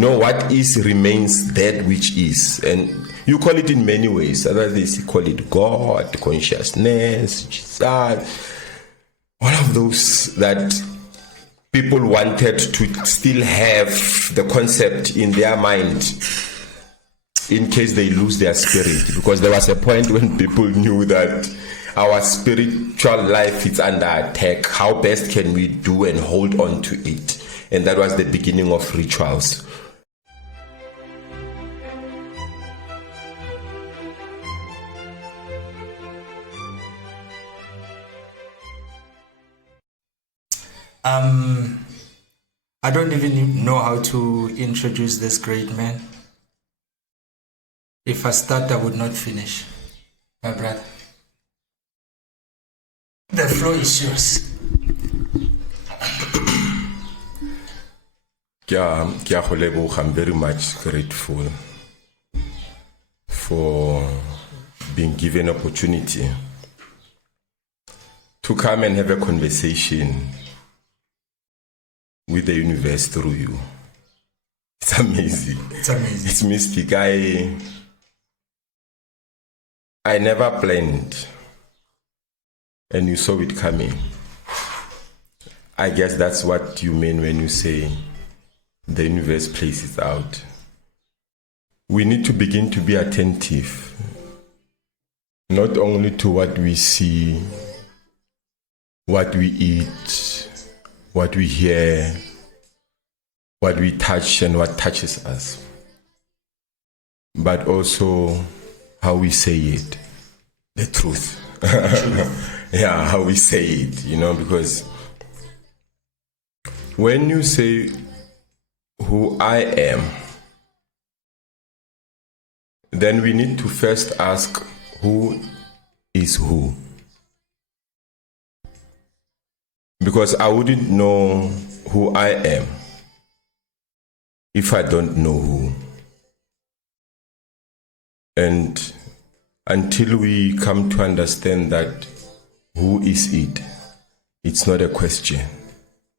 what is remains that which is. And you call it in many ways. Others call it God, consciousness, Jesus. All of those that people wanted to still have the concept in their mind in case they lose their spirit. Because there was a point when people knew that our spiritual life is under attack. How best can we do and hold on to it? And that was the beginning of rituals. I don't even know how to introduce this great man. If I start, I would not finish. My brother. The floor is yours. I'm very much grateful for being given opportunity to come and have a conversation with the universe through you. It's amazing. It's amazing. It's mystic. I never planned, and you saw it coming. I guess that's what you mean when you say the universe plays it out. We need to begin to be attentive, not only to what we see, what we eat, what we hear, what we touch, and what touches us, but also how we say it, the truth. Yeah, how we say it, because when you say who I am, then we need to first ask who is who. Because I wouldn't know who I am if I don't know who. And until we come to understand that who is it, it's not a question.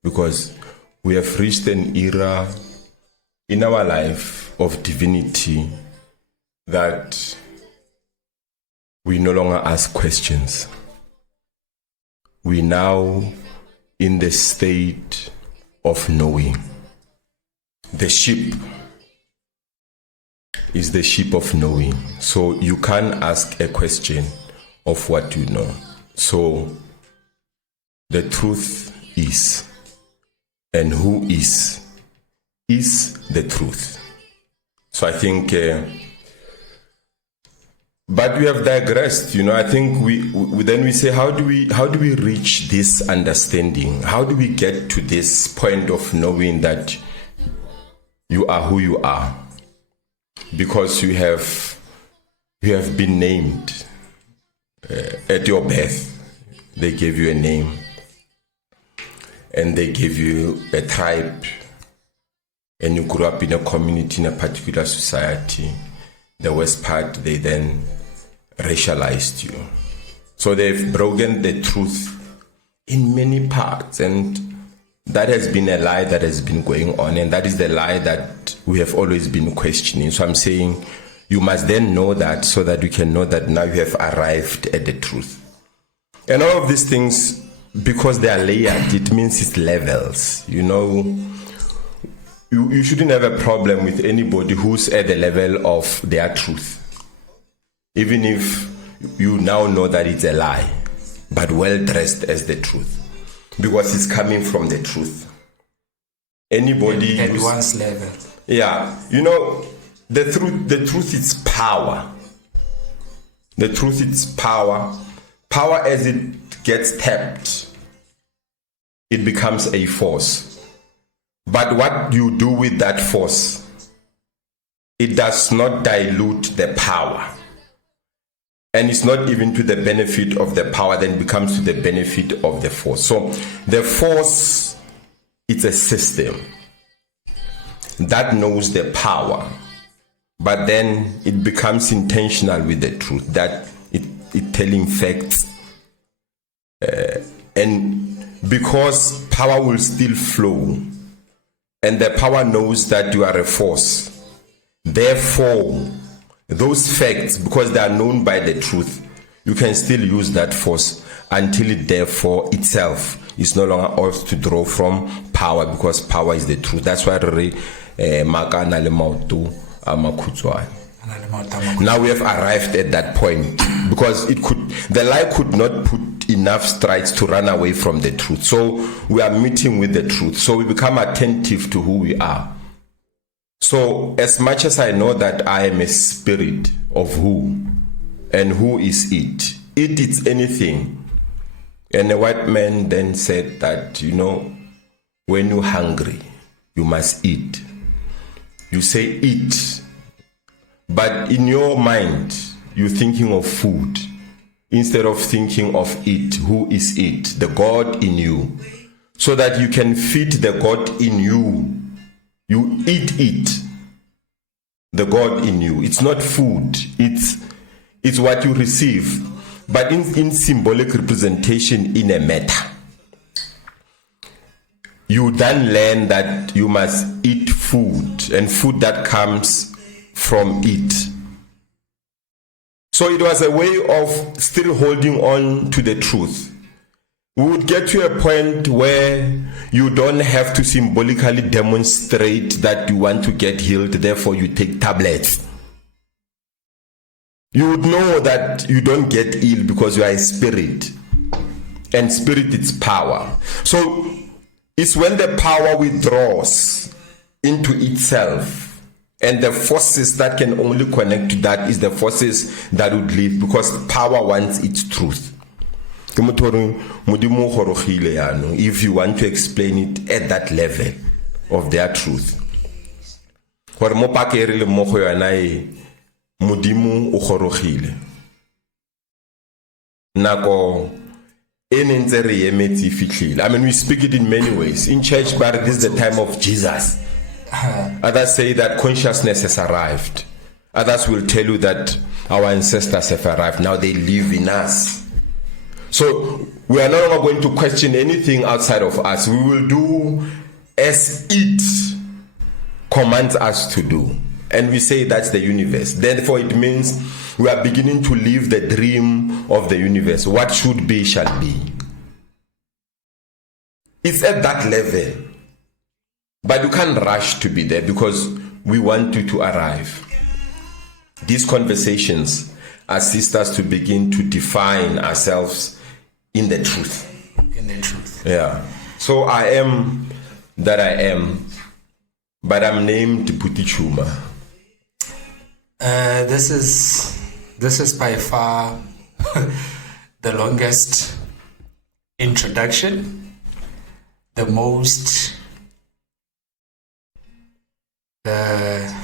Because we have reached an era in our life of divinity that we no longer ask questions. We now in the state of knowing. The ship is the ship of knowing. So you can't ask a question of what you know. So the truth is, and who is the truth. So I think, but we have digressed, I think we then we say, how do we reach this understanding? How do we get to this point of knowing that you are who you are? Because you have been named at your birth. They gave you a name, and they gave you a tribe, and you grew up in a community, in a particular society. The worst part, they then racialized you. So they've broken the truth in many parts, and that has been a lie that has been going on, and that is the lie that we have always been questioning. So I'm saying you must then know that, so that you can know that now you have arrived at the truth. And all of these things, because they are layered, it means it's levels. You shouldn't have a problem with anybody who's at the level of their truth, even if you now know that it's a lie, but well dressed as the truth, because it's coming from the truth. Anybody at one's level. Yeah, the truth is power. The truth is power. Power, as it gets tapped, it becomes a force. But what you do with that force, it does not dilute the power. And it's not even to the benefit of the power, then it becomes to the benefit of the force. So the force, it's a system that knows the power, but then it becomes intentional with the truth, that it telling facts. And because power will still flow, and the power knows that you are a force. Therefore, those facts, because they are known by the truth, you can still use that force until it therefore itself is no longer ours to draw from power, because power is the truth. That's why now we have arrived at that point, because the lie could not put enough strides to run away from the truth. So we are meeting with the truth. So we become attentive to who we are. So as much as I know that I am a spirit of who, and who is it? It is anything. And the white man then said that, when you're hungry, you must eat. You say eat, but in your mind, you're thinking of food instead of thinking of it. Who is it? The God in you. So that you can feed the God in you. You eat it. The God in you. It's not food. It's what you receive. But in symbolic representation in a matter, you then learn that you must eat food, and food that comes from it. So it was a way of still holding on to the truth. We would get to a point where you don't have to symbolically demonstrate that you want to get healed, therefore you take tablets. You would know that you don't get ill because you are a spirit, and spirit is power. So it's when the power withdraws into itself, and the forces that can only connect to that is the forces that would live, because power wants its truth. If you want to explain it at that level of their truth. Modimo o gorogile nako ntse re emetse e fitlhile. I mean, we speak it in many ways in church, but this is the time of Jesus. Others say that consciousness has arrived. Others will tell you that our ancestors have arrived. Now they live in us. So we are no longer going to question anything outside of us. We will do as it commands us to do. And we say that's the universe. Therefore, it means we are beginning to live the dream of the universe. What should be shall be. It's at that level. But you can't rush to be there, because we want you to arrive. These conversations assist us to begin to define ourselves in the truth. In the truth. Yeah. So I am that I am, but I'm named BUTI CHUMA. This is by far the longest introduction, the most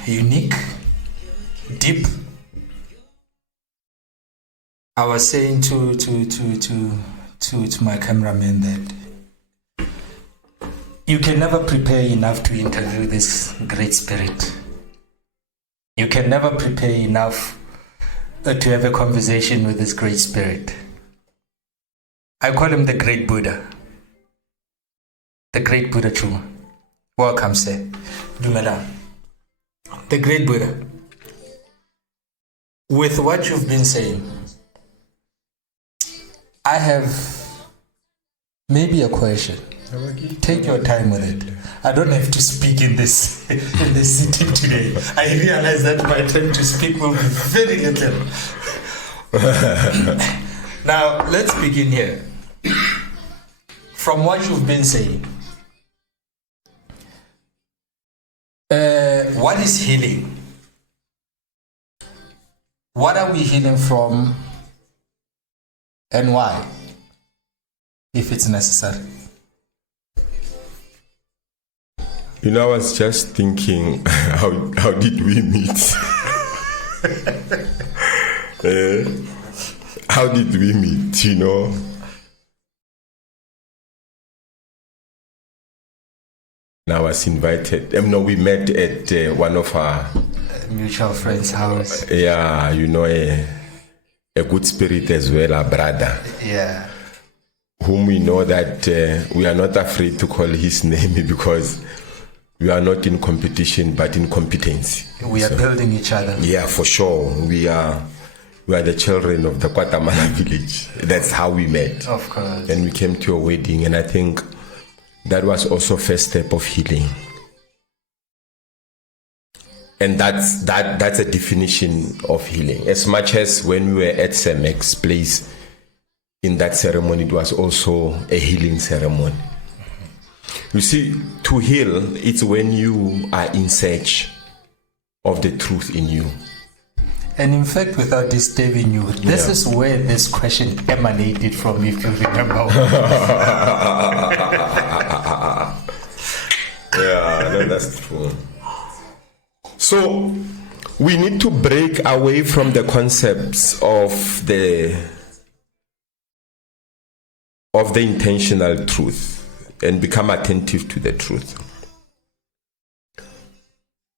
unique, deep. I was saying to my cameraman that you can never prepare enough to interview this great spirit. You can never prepare enough to have a conversation with this great spirit. I call him the great Buddha. The great Buddha Chuma. Welcome, sir. Dumela. The great Buddha. With what you've been saying, I have maybe a question. Take your time with it. I don't have to speak in this sitting today. I realize that my time to speak will be very little. Now, let's begin here. From what you've been saying, what is healing? What are we healing from, and why, if it's necessary? I was just thinking, how did we meet? How did we meet, And I was invited. We met at one of our mutual friend's house. Yeah, a good spirit as well, our brother. Yeah. Whom we know that we are not afraid to call his name, because We are not in competition, but in competency. We are building each other. Yeah, for sure. We are the children of the Guatemala village. That's how we met. Of course. And we came to a wedding, and I think that was also first step of healing. And that's a definition of healing. As much as when we were at Semek's place, in that ceremony, it was also a healing ceremony. You see, to heal, it's when you are in search of the truth in you. And in fact, without disturbing you, this is where this question emanated from, if you remember. Yeah, no, that's true. So, we need to break away from the concepts of the intentional truth and become attentive to the truth.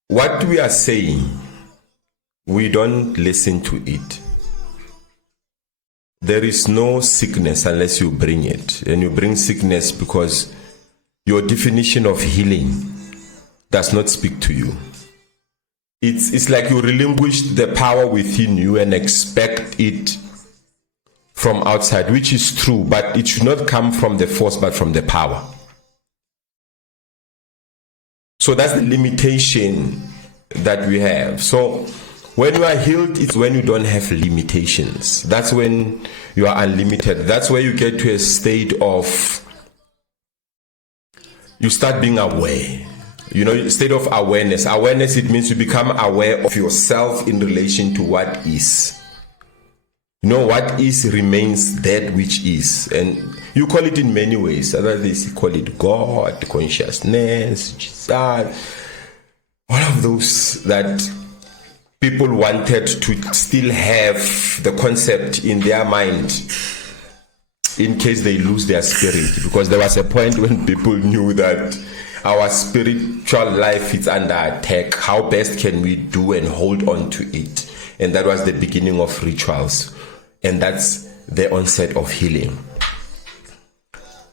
What we are saying, we don't listen to it. There is no sickness unless you bring it. And you bring sickness because your definition of healing does not speak to you. It's like you relinquish the power within you and expect it from outside, which is true, but it should not come from the force, but from the power. So that's the limitation that we have. So when you are healed, it's when you don't have limitations. That's when you are unlimited. That's where you get to a state of, you start being aware. You know, state of awareness. Awareness, it means you become aware of yourself in relation to what is. You know, what is remains that which is. And you call it in many ways. Others call it God, consciousness, Jesus. All of those that people wanted to still have the concept in their mind in case they lose their spirit. Because there was a point when people knew that our spiritual life is under attack. How best can we do and hold on to it? And that was the beginning of rituals. And that's the onset of healing.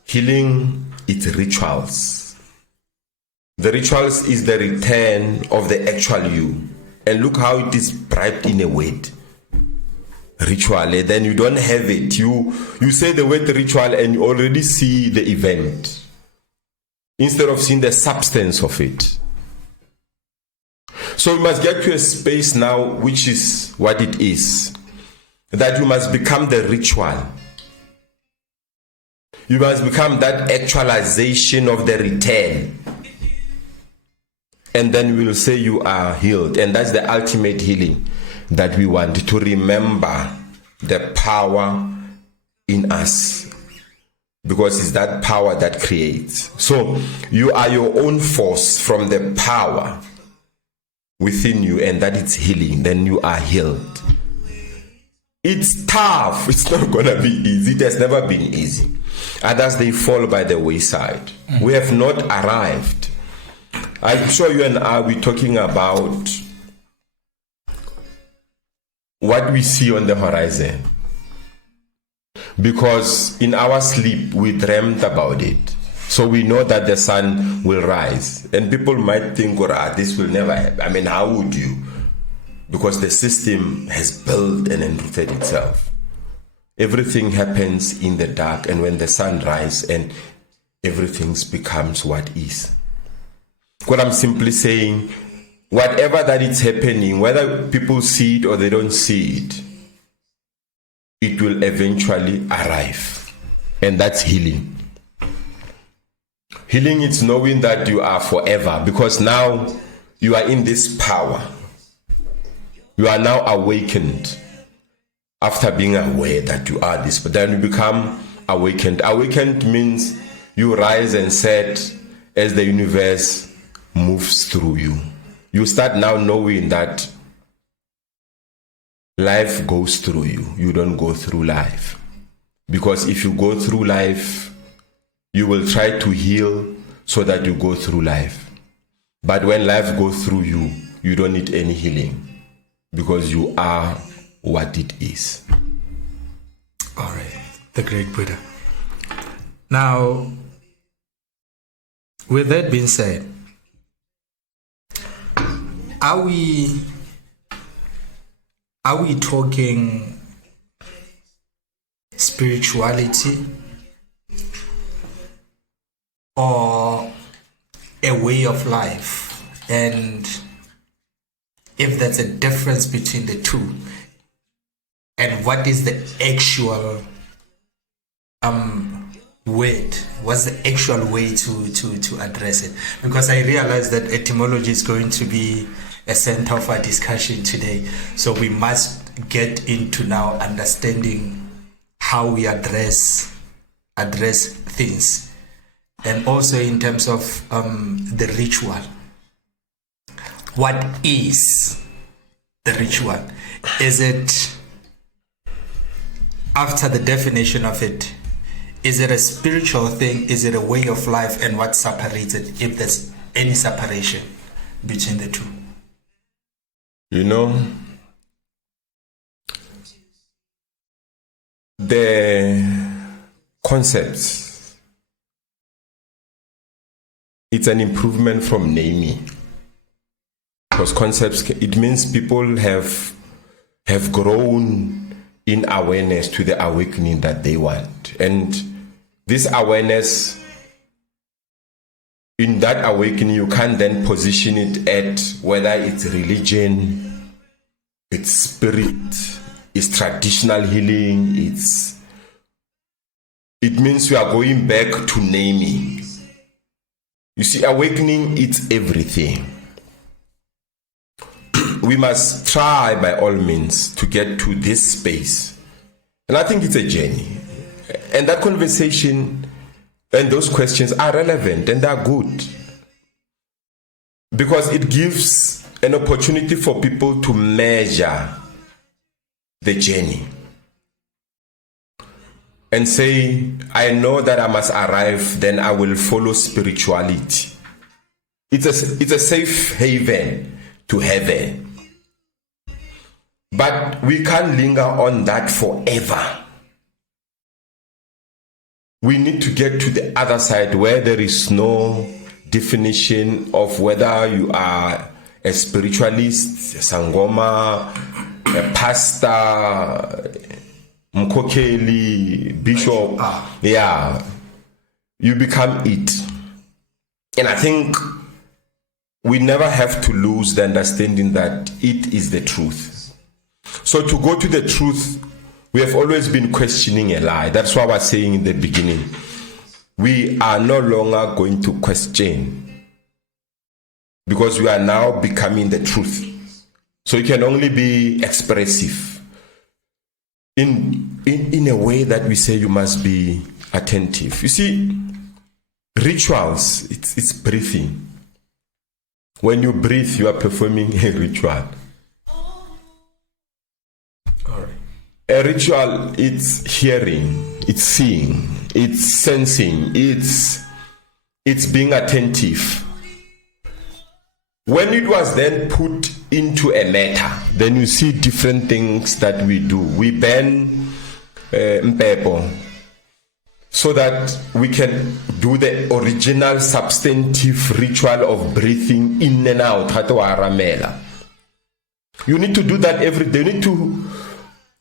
Healing is rituals. The rituals is the return of the actual you. And look how it is bribed in a word. Ritual. And then you don't have it. You say the word ritual and you already see the event, instead of seeing the substance of it. So we must get to a space now, which is what it is, that you must become the ritual. You must become that actualization of the return. And then we will say you are healed. And that's the ultimate healing that we want, to remember the power in us. Because it's that power that creates. So you are your own force from the power within you, and that it's healing. Then you are healed. It's tough. It's not going to be easy. It has never been easy. Others, they fall by the wayside. We have not arrived. I'm sure you and I will be talking about what we see on the horizon. Because in our sleep, we dreamt about it. So we know that the sun will rise. And people might think, this will never happen. I mean, how would you? Because the system has built and enrooted itself. Everything happens in the dark, and when the sun rises, and everything becomes what is. What I'm simply saying, whatever that is happening, whether people see it or they don't see it, it will eventually arrive. And that's healing. Healing is knowing that you are forever, because now you are in this power. You are now awakened after being aware that you are this. But then you become awakened. Awakened means you rise and set as the universe moves through you. You start now knowing that life goes through you. You don't go through life. Because if you go through life, you will try to heal so that you go through life. But when life goes through you, you don't need any healing. Because you are what it is. All right. The great Buddha. Now, with that being said, are we talking spirituality or a way of life? And if there's a difference between the two, and what is the actual word? What's the actual way to address it? Because I realize that etymology is going to be a center of our discussion today. So we must get into now understanding how we address things, and also in terms of the ritual. What is the ritual? Is it, after the definition of it, is it a spiritual thing? Is it a way of life? And what separates it, if there's any separation between the two? You know, the concepts, it's an improvement from naming. Because concepts, it means people have grown in awareness to the awakening that they want. And this awareness, in that awakening, you can then position it at whether it's religion, it's spirit, it's traditional healing, it means you are going back to naming. You see, awakening, it's everything. We must try by all means to get to this space. And I think it's a journey. And that conversation and those questions are relevant and they're good. Because it gives an opportunity for people to measure the journey. And say, I know that I must arrive, then I will follow spirituality. It's a safe haven to heaven. But we can't linger on that forever. We need to get to the other side where there is no definition of whether you are a spiritualist, a sangoma, a pastor, mkokeli, bishop. Yeah, you become it. And I think we never have to lose the understanding that it is the truth. So to go to the truth, we have always been questioning a lie. That's what I was saying in the beginning. We are no longer going to question because we are now becoming the truth. So you can only be expressive in a way that we say you must be attentive. You see, rituals, it's breathing. When you breathe, you are performing a ritual. A ritual, it's hearing, it's seeing, it's sensing, it's being attentive. When it was then put into a matter, then you see different things that we do. We burn mpepo so that we can do the original substantive ritual of breathing in and out. You need to do that every day. You need to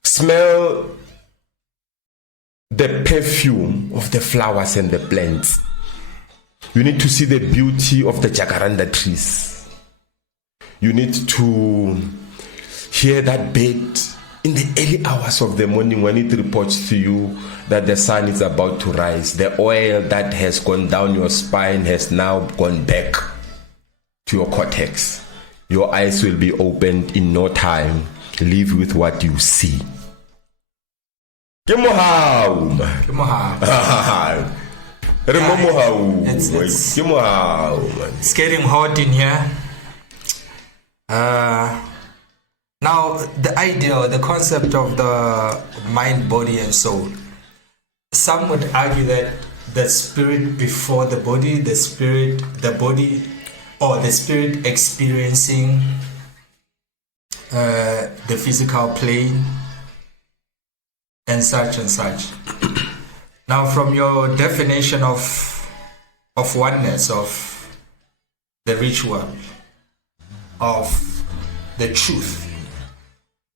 smell the perfume of the flowers and the plants. You need to see the beauty of the jacaranda trees. You need to hear that bird in the early hours of the morning when it reports to you that the sun is about to rise. The oil that has gone down your spine has now gone back to your cortex. Your eyes will be opened in no time. Live with what you see. It's getting hot in here. Now, the idea, the concept of the mind, body, and soul. Some would argue that the spirit before the body, the body, or the spirit experiencing the physical plane, and such and such. Now, from your definition of oneness, of the ritual, of the truth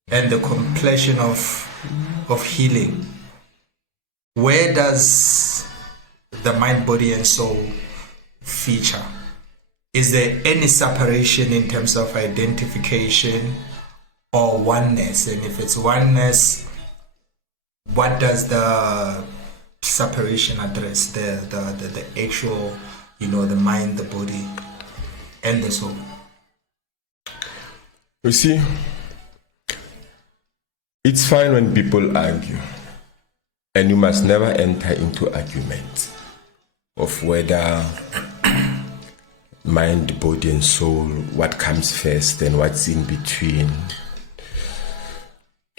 and the completion of healing, where does the mind, body, and soul feature? Is there any separation in terms of identification or oneness? And if it's oneness, what does the separation address? The actual, the mind, the body, and the soul. You see, it's fine when people argue, and you must never enter into arguments of whether mind, body, and soul, what comes first and what's in between.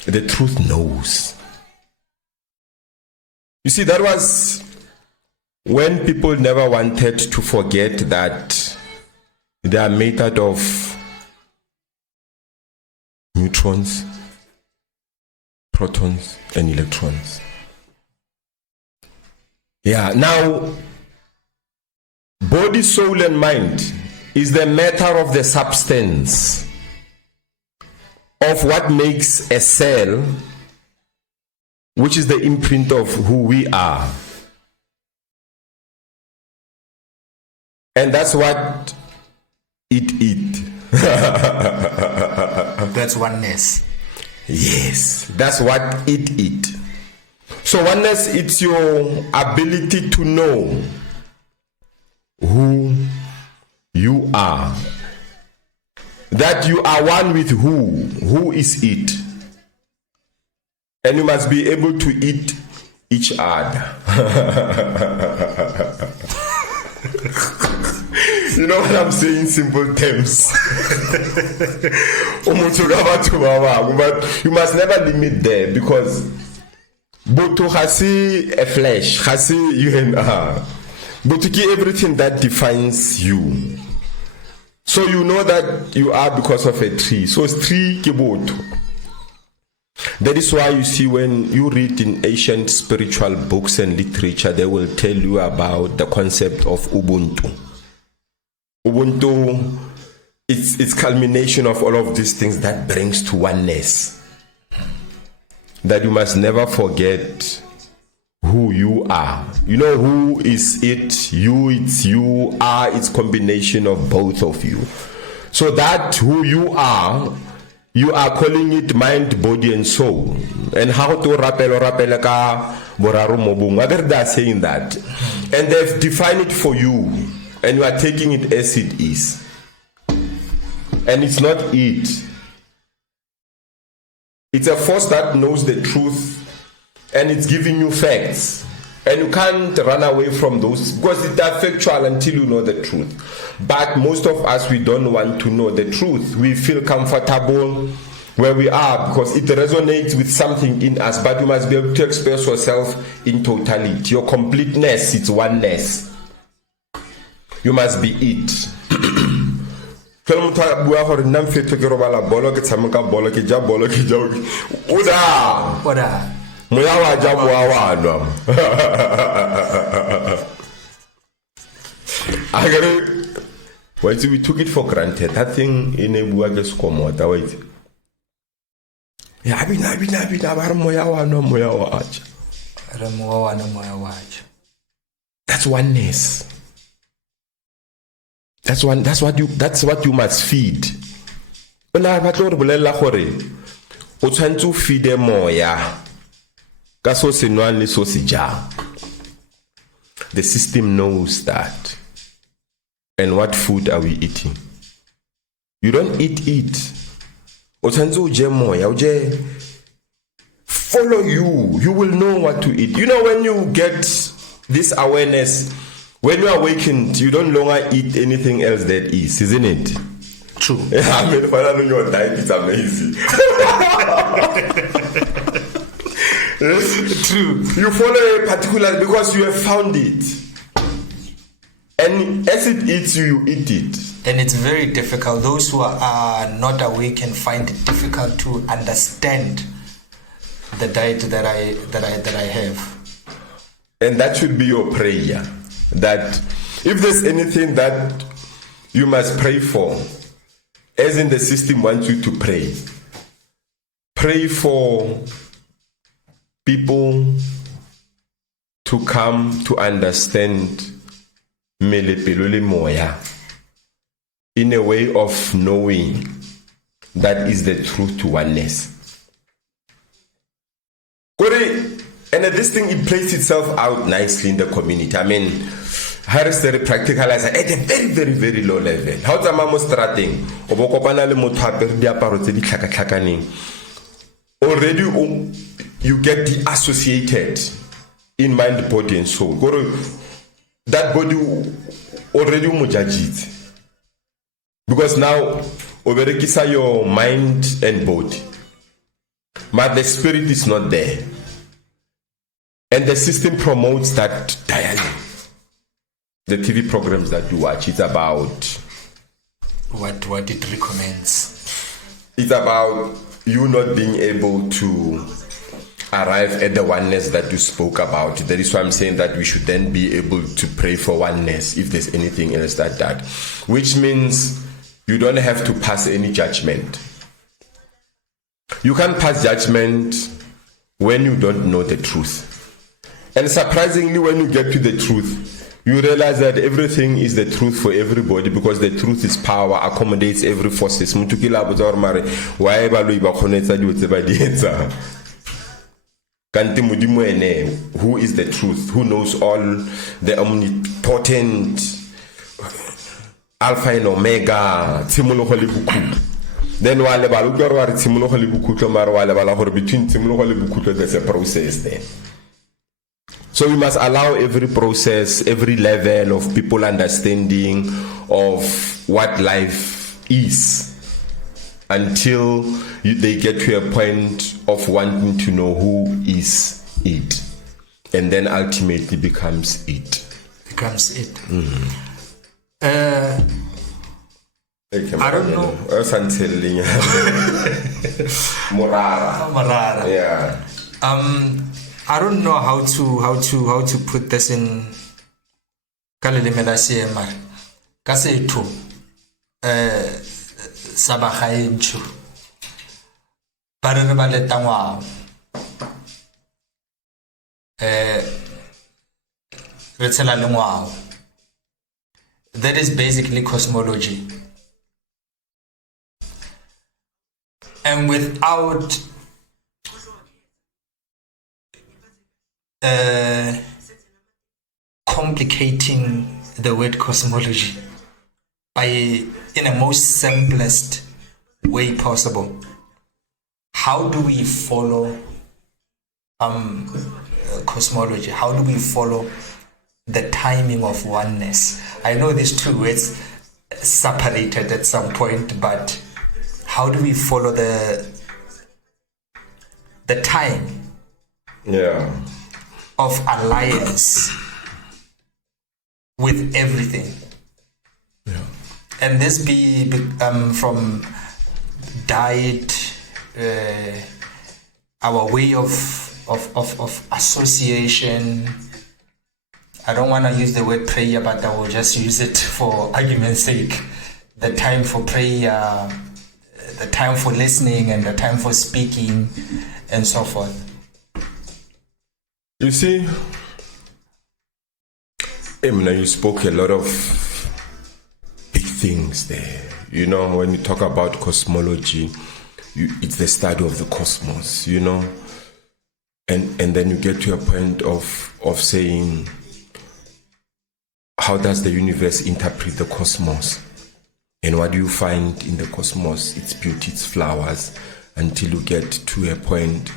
The truth knows. You see, that was when people never wanted to forget that they are made out of neutrons, protons, and electrons. Yeah, now, body, soul, and mind is the matter of the substance of what makes a cell, which is the imprint of who we are. And that's what it. That's oneness. Yes, that's what it. So oneness, it's your ability to know who you are. That you are one with who is it. And you must be able to eat each other. You know what I'm saying in simple terms. But you must never limit there, because Boto hasi a flesh, hasi you and Boto everything that defines you. So you know that you are because of a tree. So it's tree kiboto. That is why you see when you read in ancient spiritual books and literature, they will tell you about the concept of Ubuntu. Ubuntu, it's culmination of all of these things that brings to oneness. That you must never forget who you are. You know who is it? You, it's you, are, it's combination of both of you. So that who you are calling it mind, body, and soul. And how to rapel ka boraro mobung. They are saying that. And they've defined it for you. And you are taking it as it is. And it's not it. It's a force that knows the truth. And it's giving you facts. And you can't run away from those, because it's factual until you know the truth. But most of us, we don't want to know the truth. We feel comfortable where we are because it resonates with something in us. But you must be able to express yourself in totality. Your completeness, it's oneness. You must be it. Well, see, we took it for granted. That thing in a buages komota, wait. Yeah, that's oneness. That's what you must feed. O tshwantse feed moya. The system knows that. And what food are we eating? You don't eat. Follow you. You will know what to eat. You know, when you get this awareness, when you are awakened, you don't longer eat anything else that is, isn't it? True. I mean, following your diet is amazing. True. You follow a particular because you have found it. And as it eats you, you eat it. And it's very difficult. Those who are not awakened find it difficult to understand the diet that I have. And that should be your prayer. That if there's anything that you must pray for, as in the system wants you to pray. Pray for people to come to understand melepelo le moya in a way of knowing that is the truth to oneness. And this thing, it plays itself out nicely in the community. I mean, how is very practical at a very, very, very low level. How the mamo strating? Already you get the associated in mind, body, and soul. That body already mujajit. Because now overekisa your mind and body. But the spirit is not there. And the system promotes that dialogue. The TV programs that you watch, it's about what it recommends. It's about you not being able to arrive at the oneness that you spoke about. That is why I'm saying that we should then be able to pray for oneness if there's anything else that. Which means you don't have to pass any judgment. You can't pass judgment when you don't know the truth. And surprisingly, when you get to the truth, you realize that everything is the truth for everybody, because the truth is power, accommodates every forces. Who is the truth? Who knows all the omnipotent Alpha and Omega? Then between there's a process there. So we must allow every process, every level of people understanding of what life is, until they get to a point of wanting to know who is it, and then ultimately becomes it. I don't know. Morara. Yeah. I don't know how to put this in Kalelemela CMR. Kase to Sabahainchu. Paranabale Tangwa. That is basically cosmology. And without complicating the word cosmology in a most simplest way possible, how do we follow cosmology? How do we follow the timing of oneness? I know these two words separated at some point, but how do we follow the time of alliance with everything? And this be from diet, our way of association. I don't want to use the word prayer, but I will just use it for argument's sake. The time for prayer, the time for listening, and the time for speaking, and so forth. You see, Emina, you spoke a lot of big things there. You know, when you talk about cosmology, it's the study of the cosmos, you know, and then you get to a point of saying, how does the universe interpret the cosmos? And what do you find in the cosmos? Its beauty, its flowers, until you get to a point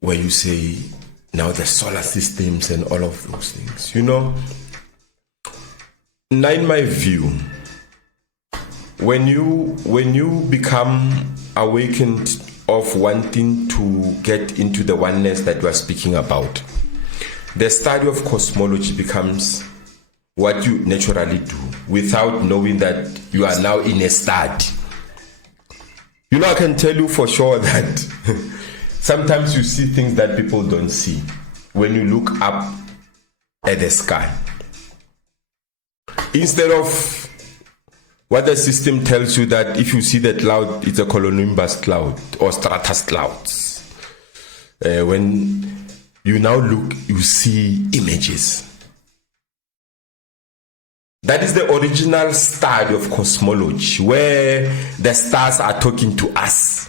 where you say, now the solar systems and all of those things. You know, now in my view, when you become awakened of wanting to get into the oneness that we are speaking about, the study of cosmology becomes what you naturally do without knowing that you are now in a study. You know, I can tell you for sure that sometimes you see things that people don't see when you look up at the sky. Instead of What the system tells you that if you see the cloud, it's a cumulonimbus cloud or stratus clouds. When you now look, you see images. That is the original study of cosmology, where the stars are talking to us.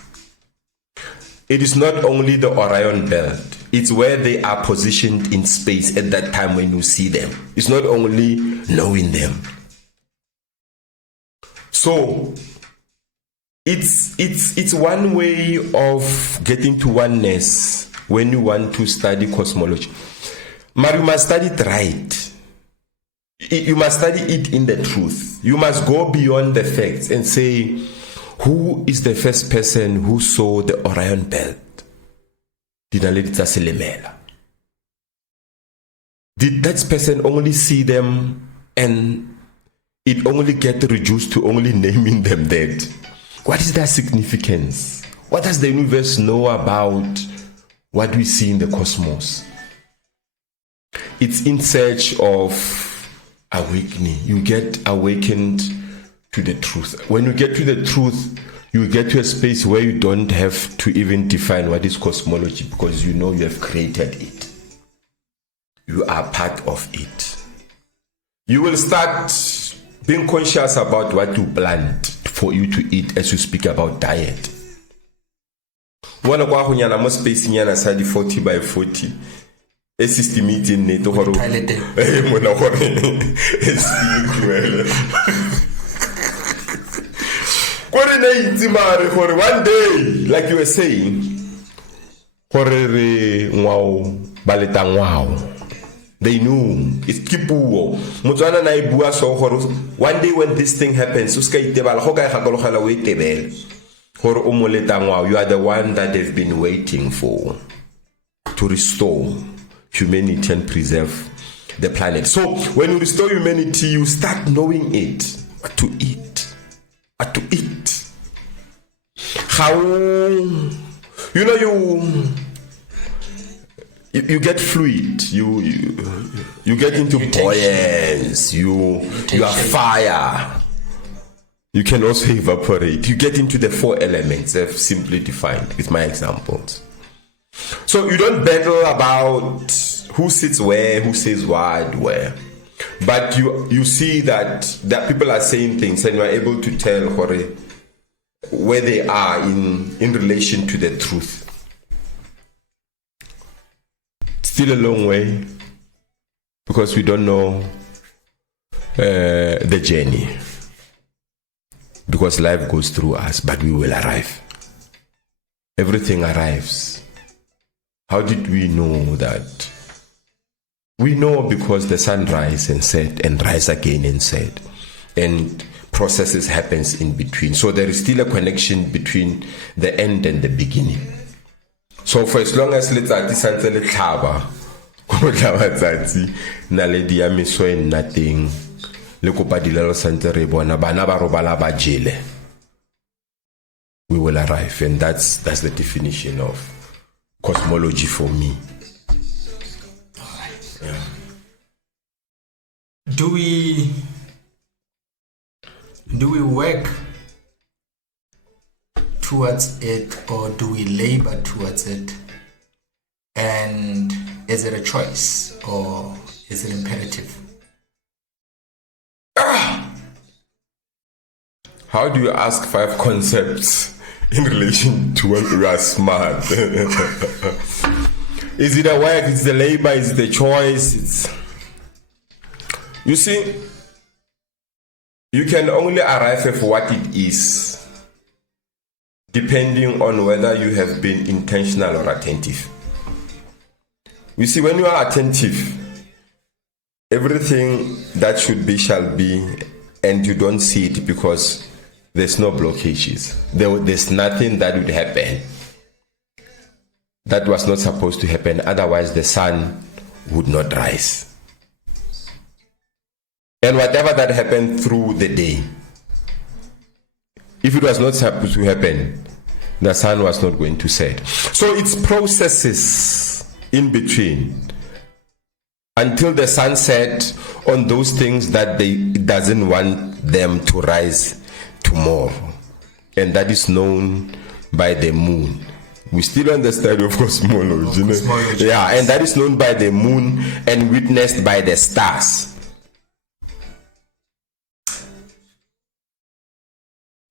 It is not only the Orion belt, it's where they are positioned in space at that time when you see them. It's not only knowing them. So it's one way of getting to oneness when you want to study cosmology. But you must study it right. You must study it in the truth. You must go beyond the facts and say, who is the first person who saw the Orion belt? Did that person only see them and it only get reduced to only naming them that? What is their significance? What does the universe know about what we see in the cosmos? It's in search of awakening. You get awakened to the truth. When you get to the truth, you get to a space where you don't have to even define what is cosmology, because you know you have created it. You are part of it. You will start being conscious about what you plant for you to eat as you speak about diet. One of our most space in 40 by 40. Estimate neto gore mona gore one day, like you were saying, they knew it's kipuo motswana na ibua so gore one day when this thing happens o ska itebala go ka gakologela o itebele gore o moletangwa. You are the one that they've been waiting for to restore humanity and preserve the planet. So when you restore humanity, you start knowing it, what to eat, how you get fluid, you get into buoyance, you are fire. You can also evaporate. You get into the four elements I've simply defined with my examples. So you don't battle about who sits where, who says what, where. But you see that people are saying things and you are able to tell where they are in relation to the truth. Still a long way, because we don't know the journey. Because life goes through us, but we will arrive. Everything arrives. How did we know that? We know because the sun rises and set and rise again and set, and processes happens in between. So there is still a connection between the end and the beginning. So for as long as letsatsi santse le tlhaba go tlhaba tsatsi na le diamiso en nothing le kopa dilelo santse re bona bana ba robala ba jele, we will arrive. And that's the definition of cosmology for me. Yeah. Do we work towards it, or do we labor towards it? And is it a choice, or is it imperative? How do you ask 5 concepts in relation to when you are smart? Is it a work? Is it a labor? Is it a choice? You see, you can only arrive at what it is depending on whether you have been intentional or attentive. You see, when you are attentive, everything that should be shall be, and you don't see it because there's no blockages. There's nothing that would happen that was not supposed to happen, otherwise the sun would not rise. And whatever that happened through the day, if it was not supposed to happen, the sun was not going to set. So it's processes in between until the sun set on those things that it doesn't want them to rise tomorrow. And that is known by the moon. We still on the study of cosmology. Yeah, and that is known by the moon and witnessed by the stars.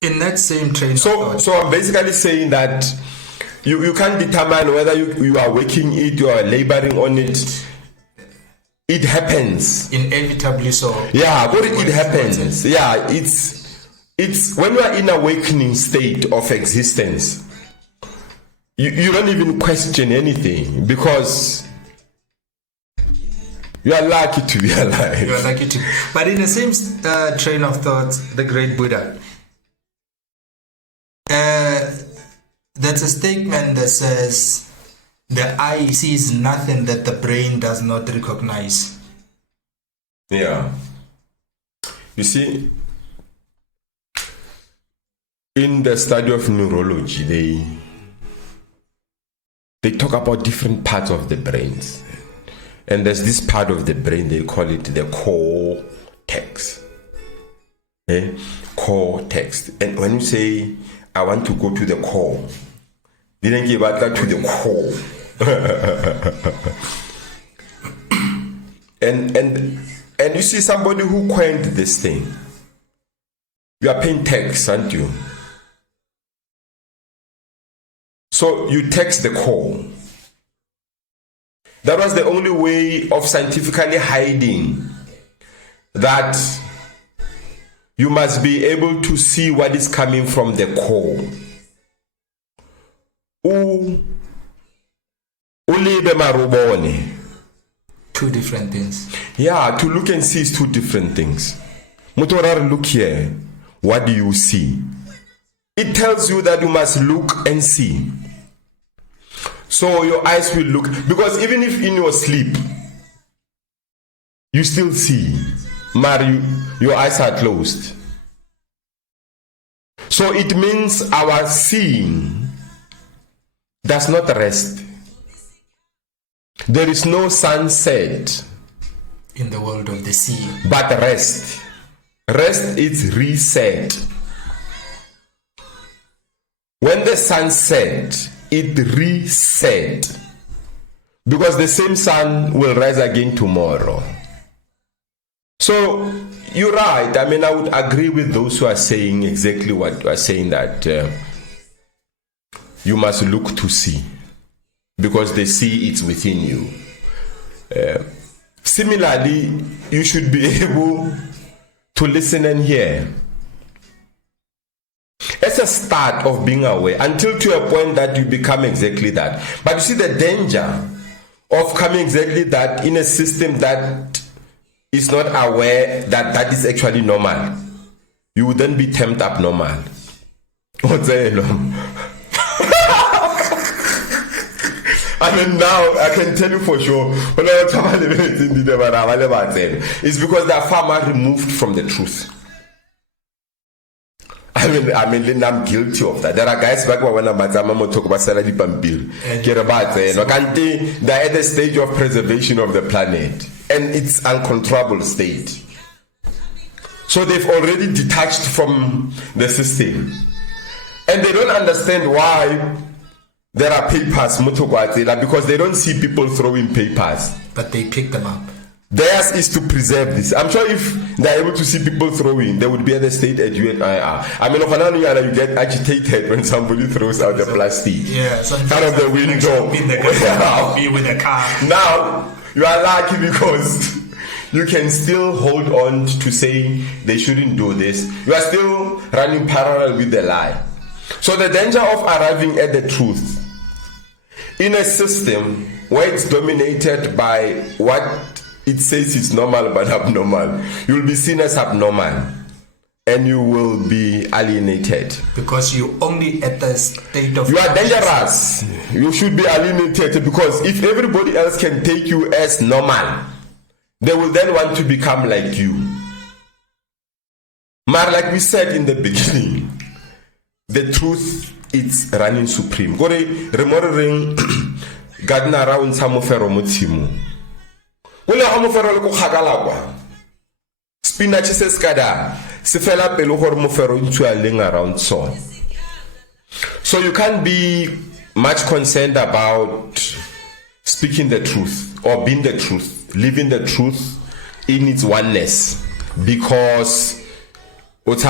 In that same train of thought. So I'm basically saying that you can't determine whether you are working it, you are laboring on it. It happens. Inevitably so. Yeah, but it happens. Yeah, it's when you are in awakening state of existence, you don't even question anything because you are lucky to be alive. You are lucky to. But in the same train of thought, the great Buddha, there's a statement that says, the eye sees nothing that the brain does not recognize. Yeah. You see, in the study of neurology, they talk about different parts of the brains. And there's this part of the brain, they call it the cortex. Cortex. And when you say, I want to go to the core, didn't give that to the core. and you see somebody who coined this thing. You are paying tax, aren't you? So you tax the core. That was the only way of scientifically hiding that you must be able to see what is coming from the core. Two different things. Yeah, to look and see is two different things. Motorar, look here. What do you see? It tells you that you must look and see. So your eyes will look, because even if in your sleep you still see, your eyes are closed. So it means our seeing does not rest. There is no sunset in the world of the sea, but rest. Rest is reset. When the sun sets, it reset, because the same sun will rise again tomorrow. So you're right. I mean, I would agree with those who are saying exactly what you are saying, that you must look to see, because the sea is within you. Similarly, you should be able to listen and hear. It's a start of being aware, until to a point that you become exactly that. But you see the danger of coming exactly that in a system that is not aware that that is actually normal. You would then be tempted abnormal. I mean, now I can tell you for sure, it's because they are far more removed from the truth. I mean, I'm guilty of that. There are guys back when I'm talk about salary pampir. They're at the stage of preservation of the planet, and it's uncontrollable state. So they've already detached from the system, and they don't understand why there are papers, because they don't see people throwing papers, but they pick them up. Theirs is to preserve this. I'm sure if they're able to see people throwing, they would be at the state that you and I are. I mean, you get agitated when somebody throws out the plastic out of the window. Me with a car. Now, you are lucky because you can still hold on to say they shouldn't do this. You are still running parallel with the lie. So the danger of arriving at the truth in a system where it's dominated by what it says is normal but abnormal, you'll be seen as abnormal and you will be alienated. Because you only at the state of... You are dangerous. You should be alienated, because if everybody else can take you as normal, they will then want to become like you. But like we said in the beginning, the truth is running supreme. Go remembering garden around Samofero Mutimu. Ule hamofero le ko khakala kwa. Spinach se skada. se fela pelo gore mofero ntse a leng around so you can't be much concerned about speaking the truth or being the truth, living the truth in its oneness, because because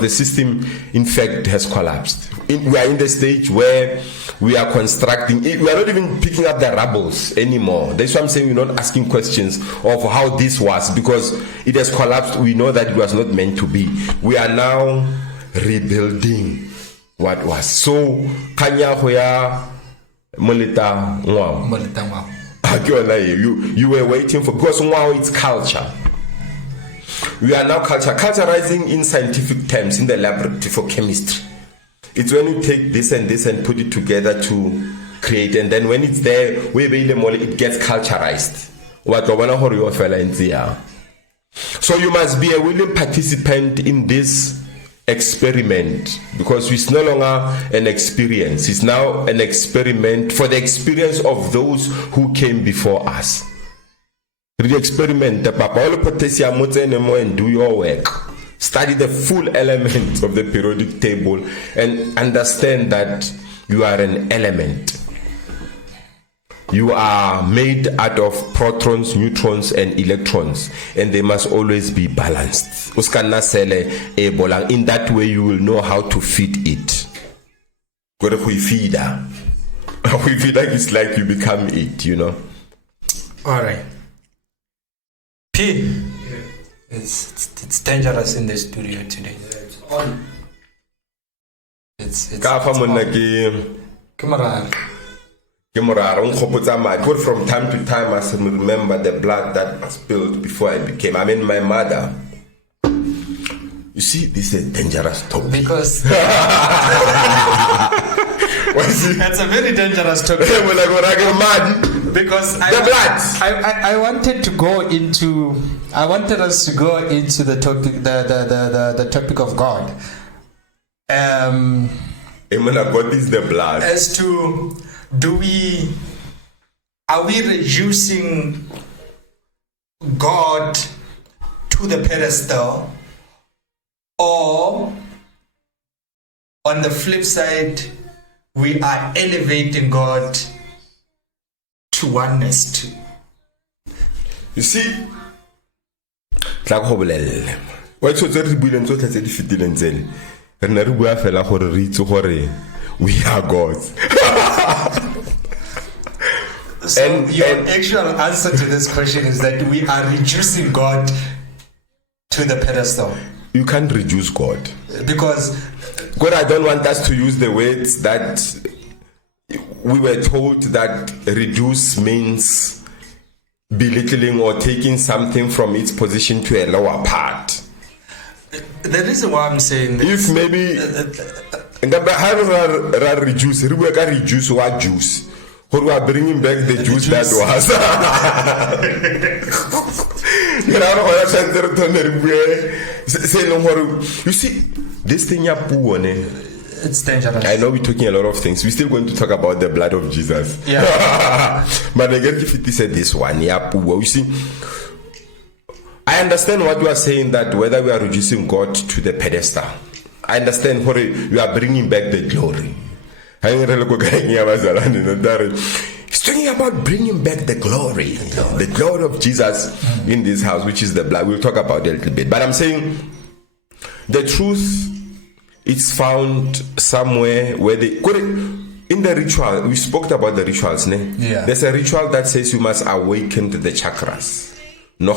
the system in fact has collapsed. We are in the stage where we are constructing it. We are not even picking up the rubbles anymore. That's why I'm saying we're not asking questions of how this was, because it has collapsed. We know that it was not meant to be. We are now rebuilding what was. So kanya hoya moleta ngwao. You were waiting for, because now it's culture. We are now culturizing in scientific terms in the laboratory for chemistry. It's when you take this and put it together to create, and then when it's there, it gets culturized. So you must be a willing participant in this experiment, because it's no longer an experience. It's now an experiment for the experience of those who came before us. Really experiment, and do your work. Study the full elements of the periodic table and understand that you are an element. You are made out of protons, neutrons, and electrons, and they must always be balanced. In that way, you will know how to feed it. It's like you become it, you know. All right. P. It's dangerous in the studio today. It's on. It's from time to time, I remember the blood that was spilled before I became. I mean, my mother. You see, this is a dangerous topic. Because that's a very dangerous topic. Because I wanted to go into. I wanted us to go into the topic, the topic of God. God is the blood. As to, are we reducing God to the pedestal, or on the flip side, we are elevating God to oneness too? You see, we are gods. So your actual answer to this question is that we are reducing God to the pedestal. You can't reduce God. Because God, I don't want us to use the words that we were told that reduce means belittling or taking something from its position to a lower part. The reason why I'm saying this, if maybe reduce what juice, or we are bringing back the juice that was. You see, this thing it's dangerous. I know we're talking a lot of things. We're still going to talk about the blood of Jesus. Yeah. But again, if it said this one, you see, I understand what you are saying, that whether we are reducing God to the pedestal. I understand what you are bringing back the glory. He's talking about bringing back the glory of Jesus in this house, which is the blood. We'll talk about it a little bit. But I'm saying the truth, it's found somewhere where in the ritual, we spoke about the rituals. Yeah. There's a ritual that says you must awaken to the chakras. So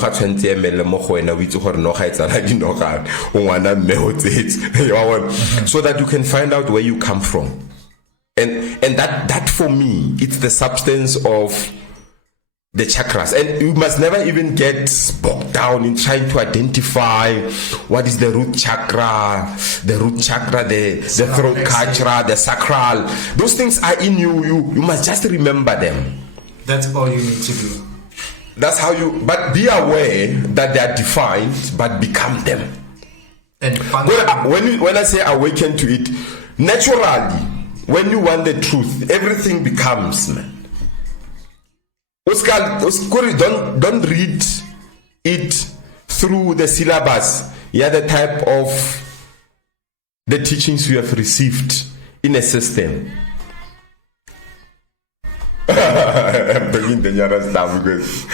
that you can find out where you come from. And that for me, it's the substance of the chakras. And you must never even get bogged down in trying to identify what is the root chakra, the throat chakra, the sacral. Those things are in you. You must just remember them. That's all you need to do. That's how but be aware that they are defined, but become them. And when I say awaken to it, naturally, when you want the truth, everything becomes, man. Don't read it through the syllabus, the type of the teachings you have received in a system. I'm bringing dangerous stuff because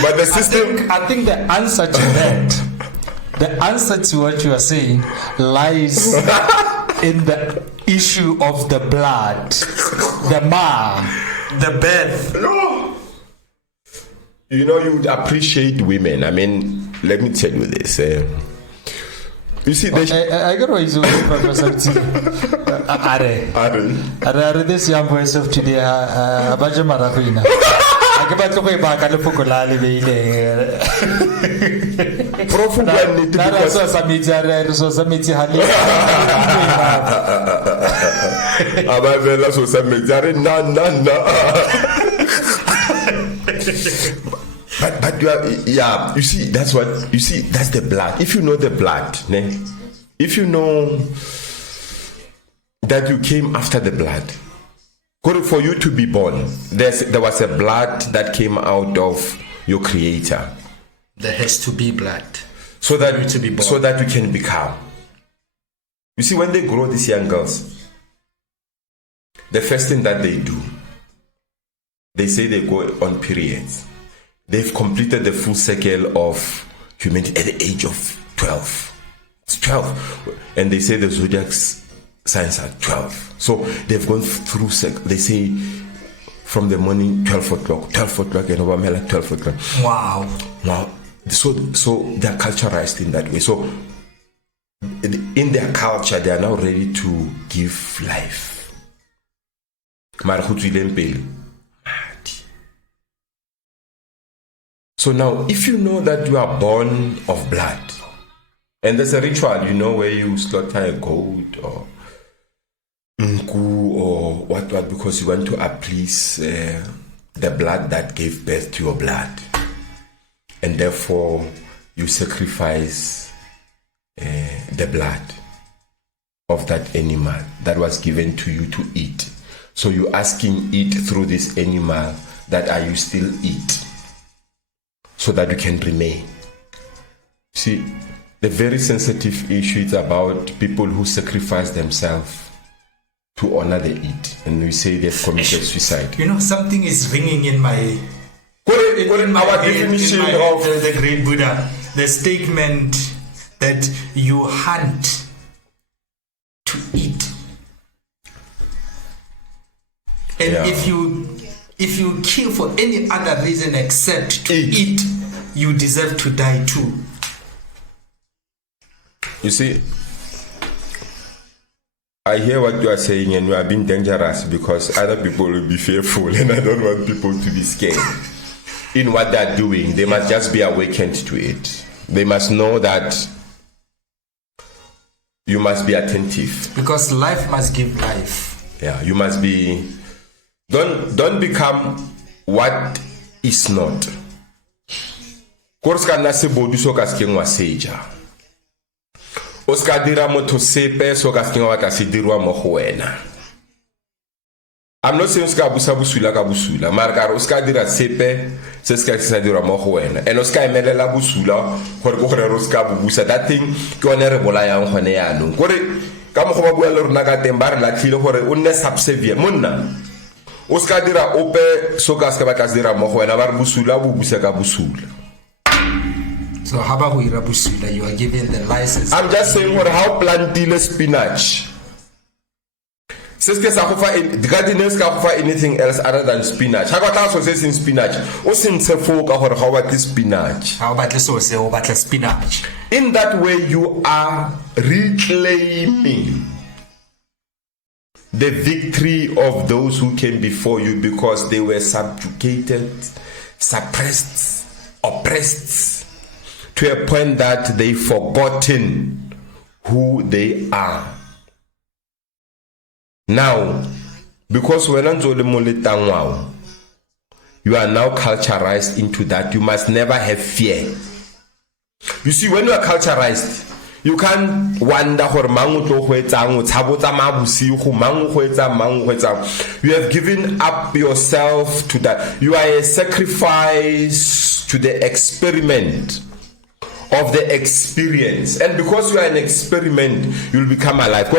but the system. I think the answer to that, the answer to what you are saying, lies in the issue of the blood, the the birth. No. You would appreciate women. I mean, let me tell you this. You see, I got what you Are this young boys of today? Abaja Marafina. I can to go back and look at But you see, that's the blood. If you know the blood, if you know that you came after the blood, for you to be born, there was a blood that came out of your creator. There has to be blood. So that you can become. You see, when they grow, these young girls, the first thing that they do, they say they go on periods. They've completed the full cycle of humanity at the age of 12. It's 12. And they say the zodiac signs are 12. So they've gone through, they say, from the morning, 12 o'clock, and Obamela, 12 o'clock. Wow. So they're culturalized in that way. So in their culture, they are now ready to give life. So now, if you know that you are born of blood, and there's a ritual, where you slaughter a goat or nku or what, because you want to appease the blood that gave birth to your blood, and therefore you sacrifice the blood of that animal that was given to you to eat. So you're asking it through this animal that are you still eat, so that you can remain. See, the very sensitive issue is about people who sacrifice themselves to honor the eat, and we say they've committed suicide. Something is ringing in my our definition of the great Buddha, the statement that you hunt to eat, and if you kill for any other reason except to eat, you deserve to die too. You see, I hear what you are saying, and you are being dangerous because other people will be fearful, and I don't want people to be scared. In what they are doing, they must just be awakened to it. They must know that you must be attentive. Because life must give life. Yeah, you must be. Don't become what is not. Korska nase bodu so kaskengwa seja. Oska dira moto sepe so kaskengwa kasidirwa mo go wena. I'm not saying oska busa busula ka busula, marka oska dira sepe se ska dirwa mo go wena. And oska emelela busula gore go gore oska bubusa. That thing ke one re bolayang gone yanong. Gore ka mo go ba bua le rona ka teng ba re latlhile gore o nne subservient monna. Oska dira ope so ka ska ba ka dira mo go wena ba re busula bu busa ka busula. So how about busula? You are given the license. I'm just saying what how plantile spinach. The gardeners can offer anything else other than spinach. How about also saying spinach? What's in folk or how about this spinach? How about this also about the spinach? In that way, you are reclaiming the victory of those who came before you because they were subjugated, suppressed, oppressed to a point that they forgotten who they are. Now, because you are now culturalized into that, you must never have fear. You see, when you are culturalized, you can't wonder you have given up yourself to that. You are a sacrifice to the experiment of the experience. And because you are an experiment, you'll become alive.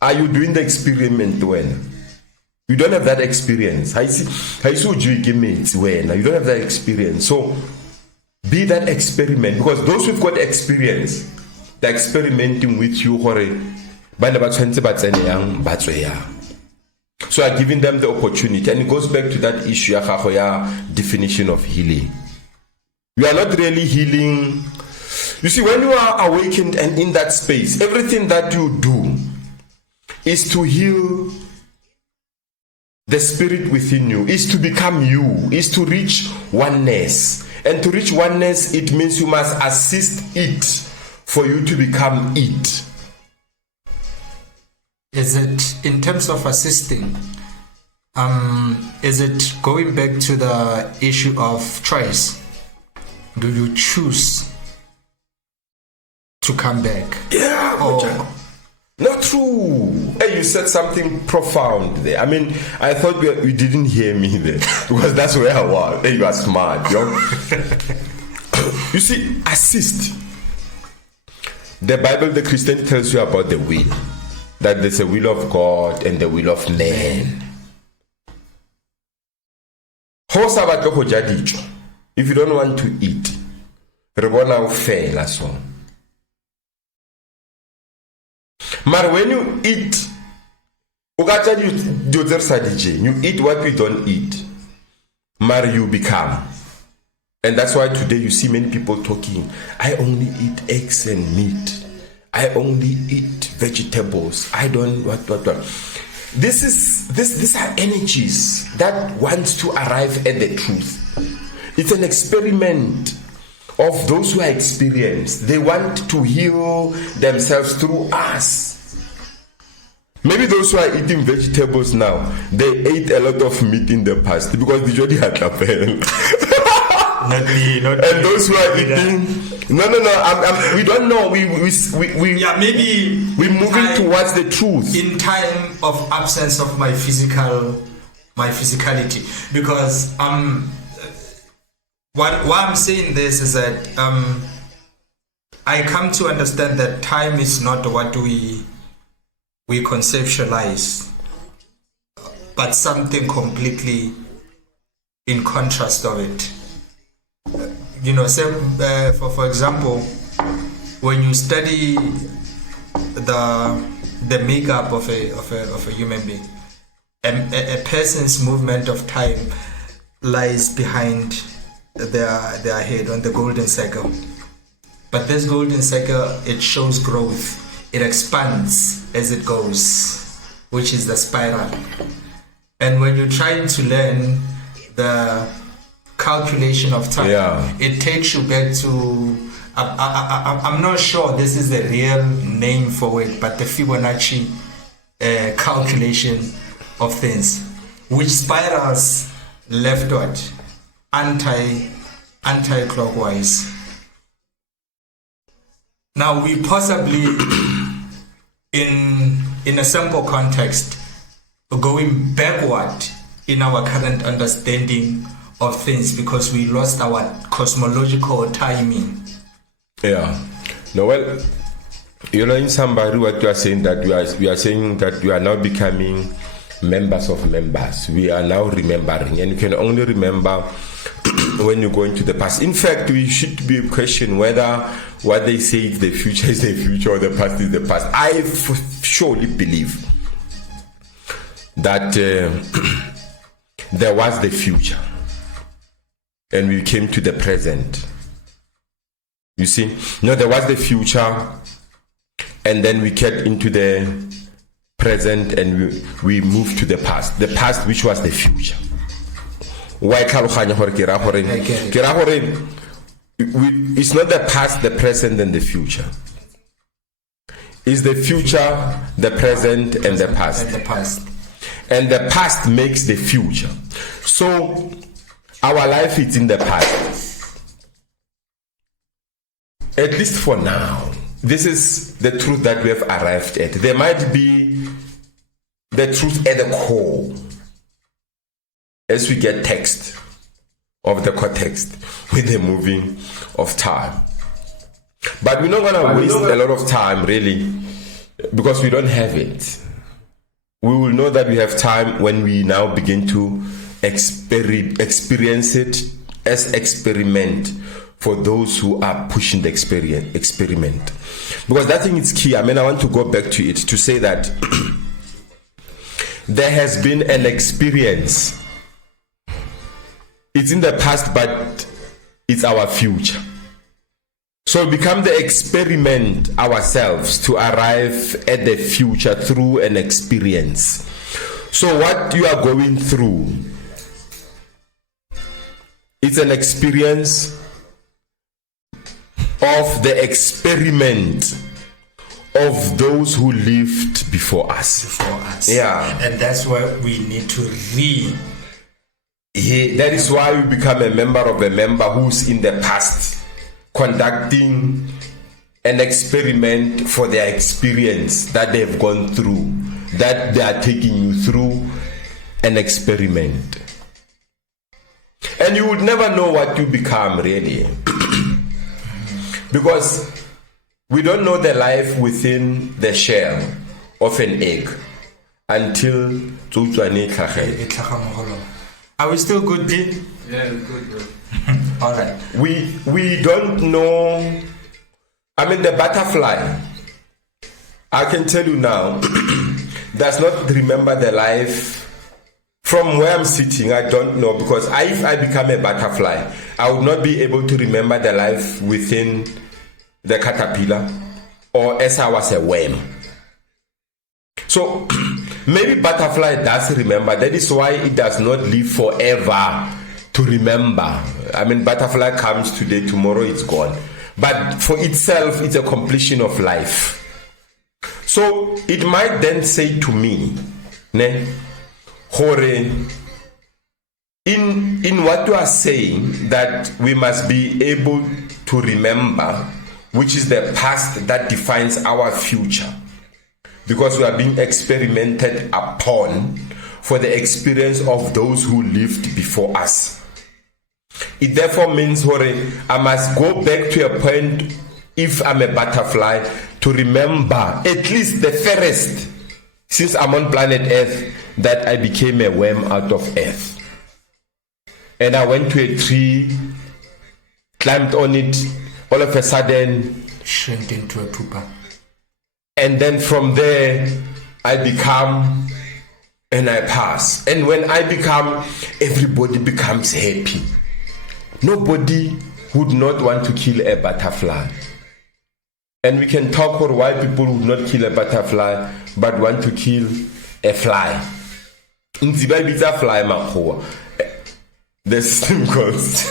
Are you doing the experiment when? You don't have that experience. You don't have that experience. So be that experiment, because those who've got experience, they're experimenting with you. So I'm giving them the opportunity. And it goes back to that issue, definition of healing. You are not really healing. You see, when you are awakened and in that space, everything that you do is to heal the spirit within you, is to become you, is to reach oneness. And to reach oneness, it means you must assist it for you to become it. Is it, in terms of assisting, is it going back to the issue of choice? Do you choose to come back? Yeah, or not true. Hey, you said something profound there. I mean, I thought you didn't hear me there because that's where I was. Hey, you are smart, yo. You see, assist. The Bible, the Christianity tells you about the will. That there's a will of God and the will of man. If you don't want to eat, but when you eat, you eat what you don't eat, you become. And that's why today you see many people talking, I only eat eggs and meat. I only eat vegetables. I don't what. These are energies that want to arrive at the truth. It's an experiment of those who are experienced. They want to heal themselves through us. Maybe those who are eating vegetables now, they ate a lot of meat in the past because they already had lapel. Not me. And those who are eating, no. We don't know. We maybe we're moving towards the truth in time of absence of my physicality, because why I'm saying this is that I come to understand that time is not what we conceptualize, but something completely in contrast of it. You know, say, for example, when you study the makeup of a human being, a person's movement of time lies behind their head on the golden circle. But this golden circle, it shows growth. It expands as it goes, which is the spiral. And when you're trying to learn the calculation of time, it takes you back to I'm not sure this is the real name for it, but the Fibonacci calculation of things, which spirals leftward, anti-clockwise. Now we possibly in a simple context going backward in our current understanding of things because we lost our cosmological timing. Yeah. No, well, you know, in somebody what you are saying that we are saying that we are now becoming members of members. We are now remembering, and you can only remember when you go into the past. In fact, we should be question whether what they say is the future is the future or the past is the past. I surely believe that there was the future and we came to the present. You see, no, there was the future and then we get into the present and we moved to the past which was the future. Why it's not the past, the present and the future. It's the future, the present and the past. And the past makes the future. So our life is in the past. At least for now. This is the truth that we have arrived at. There might be the truth at the core. as we get text of the context with the moving of time. But we're not going to waste a lot of time, really, because we don't have it. We will know that we have time when we now begin to experience it as experiment for those who are pushing the experiment. Because that thing is key. I want to go back to it to say that there has been an experience. It's in the past, but it's our future. So we become the experiment ourselves to arrive at the future through an experience. So what you are going through, it's an experience of the experiment of those who lived before us. Yeah. And that's why we need to that is why we become a member of a member who's in the past conducting an experiment for their experience that they've gone through, that they are taking you through an experiment. And you would never know what you become, really. Because we don't know the life within the shell of an egg until Are we still good, Pete? Yeah, good. All right. We don't know. The butterfly, I can tell you now, does not remember the life from where I'm sitting. I don't know, because if I become a butterfly, I would not be able to remember the life within the caterpillar or as I was a worm. So maybe butterfly does remember. That is why it does not live forever to remember. Butterfly comes today, tomorrow it's gone. But for itself, it's a completion of life. So it might then say to me, Hore, in what you are saying, that we must be able to remember, which is the past that defines our future, because we are being experimented upon for the experience of those who lived before us. It therefore means, I must go back to a point, if I'm a butterfly, to remember at least the first, since I'm on planet Earth, that I became a worm out of earth. And I went to a tree, climbed on it, all of a sudden shrinked into a pupa. And then from there, I become and I pass. And when I become, everybody becomes happy. Nobody would not want to kill a butterfly. And we can talk about why people would not kill a butterfly, but want to kill a fly. It's a fly, the system goes.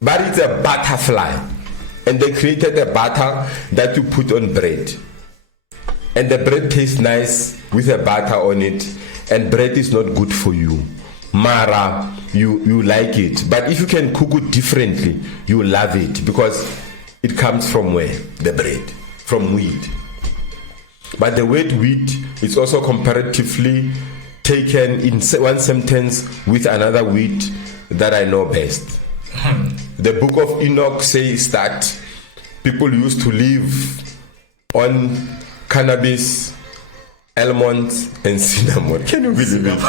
But it's a butterfly. And they created a butter that you put on bread. And the bread tastes nice with a butter on it. And bread is not good for you. Mara, you like it. But if you can cook it differently, you love it. Because it comes from where? The bread. From wheat. But the word wheat is also comparatively taken in one sentence with another wheat that I know best. The book of Enoch says that people used to live on cannabis, almonds, and cinnamon. Can you believe it?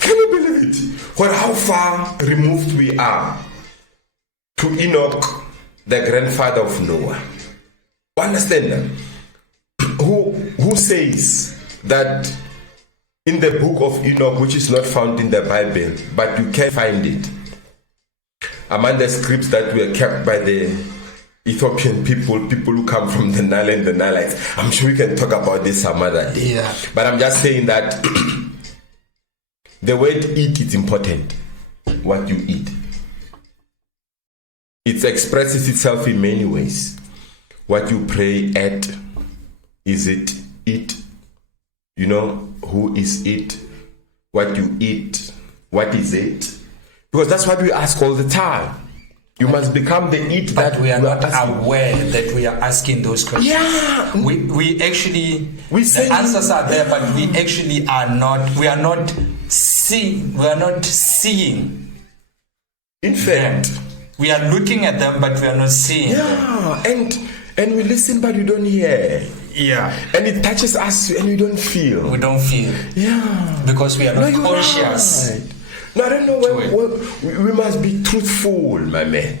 Can you believe it? Well, how far removed we are to Enoch, the grandfather of Noah. Understand that? Who says that in the book of Enoch, which is not found in the Bible, but you can find it, among the scripts that were kept by the Ethiopian people who come from the Nile and the Nileites. I'm sure we can talk about this some other day. Yeah. But I'm just saying that the word eat is important. What you eat. It expresses itself in many ways. What you pray at, is it it? You know, who is it? What you eat? What is it? Because that's what we ask all the time. You must become the it but that we are you not asking. aware that we are asking those questions. Yeah. We actually, say- the answers are there, but we actually are not seeing. In fact, them. We are looking at them, but we are not seeing them. yeah, and we listen, but we don't hear. Yeah. And it touches us, and we don't feel. We don't feel. Yeah. Because we are not you're conscious. right. No, I don't know we must be truthful, my man.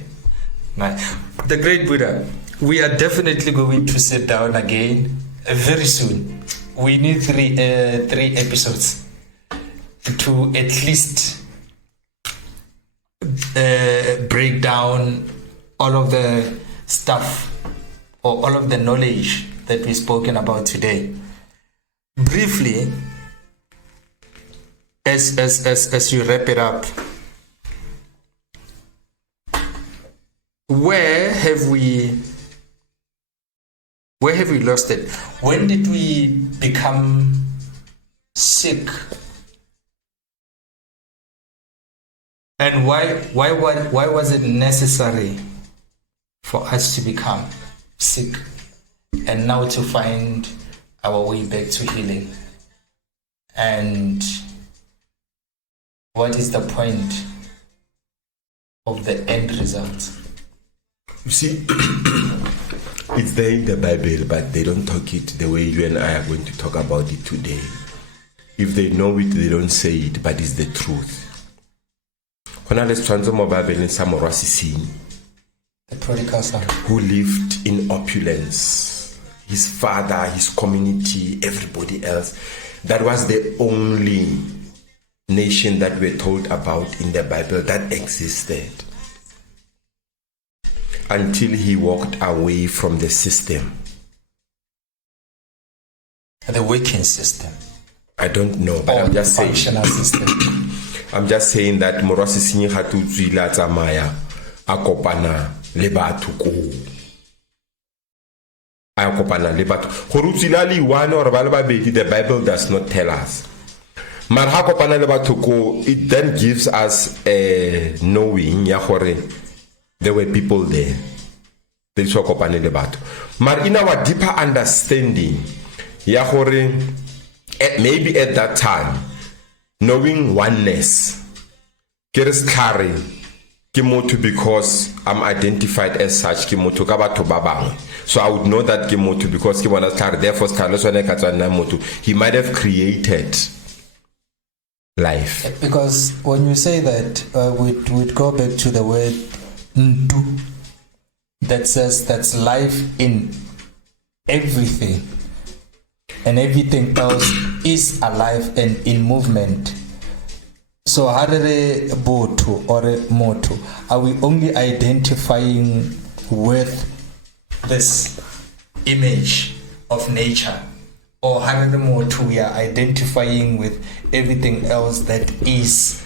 Right. The great Buddha, we are definitely going to sit down again very soon. We need three episodes to at least break down all of the stuff or all of the knowledge that we've spoken about today. Briefly, as you wrap it up, where have we lost it? When did we become sick? And why was it necessary for us to become sick and now to find our way back to healing? And what is the point of the end result? You see, it's there in the Bible, but they don't talk it the way you and I are going to talk about it today. If they know it, they don't say it, but it's the truth. Let's transcend my Bible in Samorasisini, The prodigal son, who lived in opulence. His father, his community, everybody else. That was the only nation that we're told about in the Bible that existed. Until he walked away from the system. the working system, I don't know, but or I'm the just saying. functional system. I'm just saying that Morasi Sini hatu tswila tsamaya a kopana le batho ko. A kopana le batho. Go rutsila le one or ba le babedi, the Bible does not tell us. Mar ha kopana le batho ko, it then gives us a knowing ya gore there were people there. They saw kopane le batho. Mar in our deeper understanding ya gore maybe at that time, knowing oneness, ke re skare ke motho because I'm identified as such, ke motho ka batho ba bangwe. So I would know that ke motho because ke bona skare, therefore skare le sone ka tswana motho. He might have created life. Because when you say that, we'd go back to the word ndu, that says that's life in everything, and everything else is alive and in movement. So harere boto or moto, are we only identifying with this image of nature, or harere moto we are identifying with everything else that is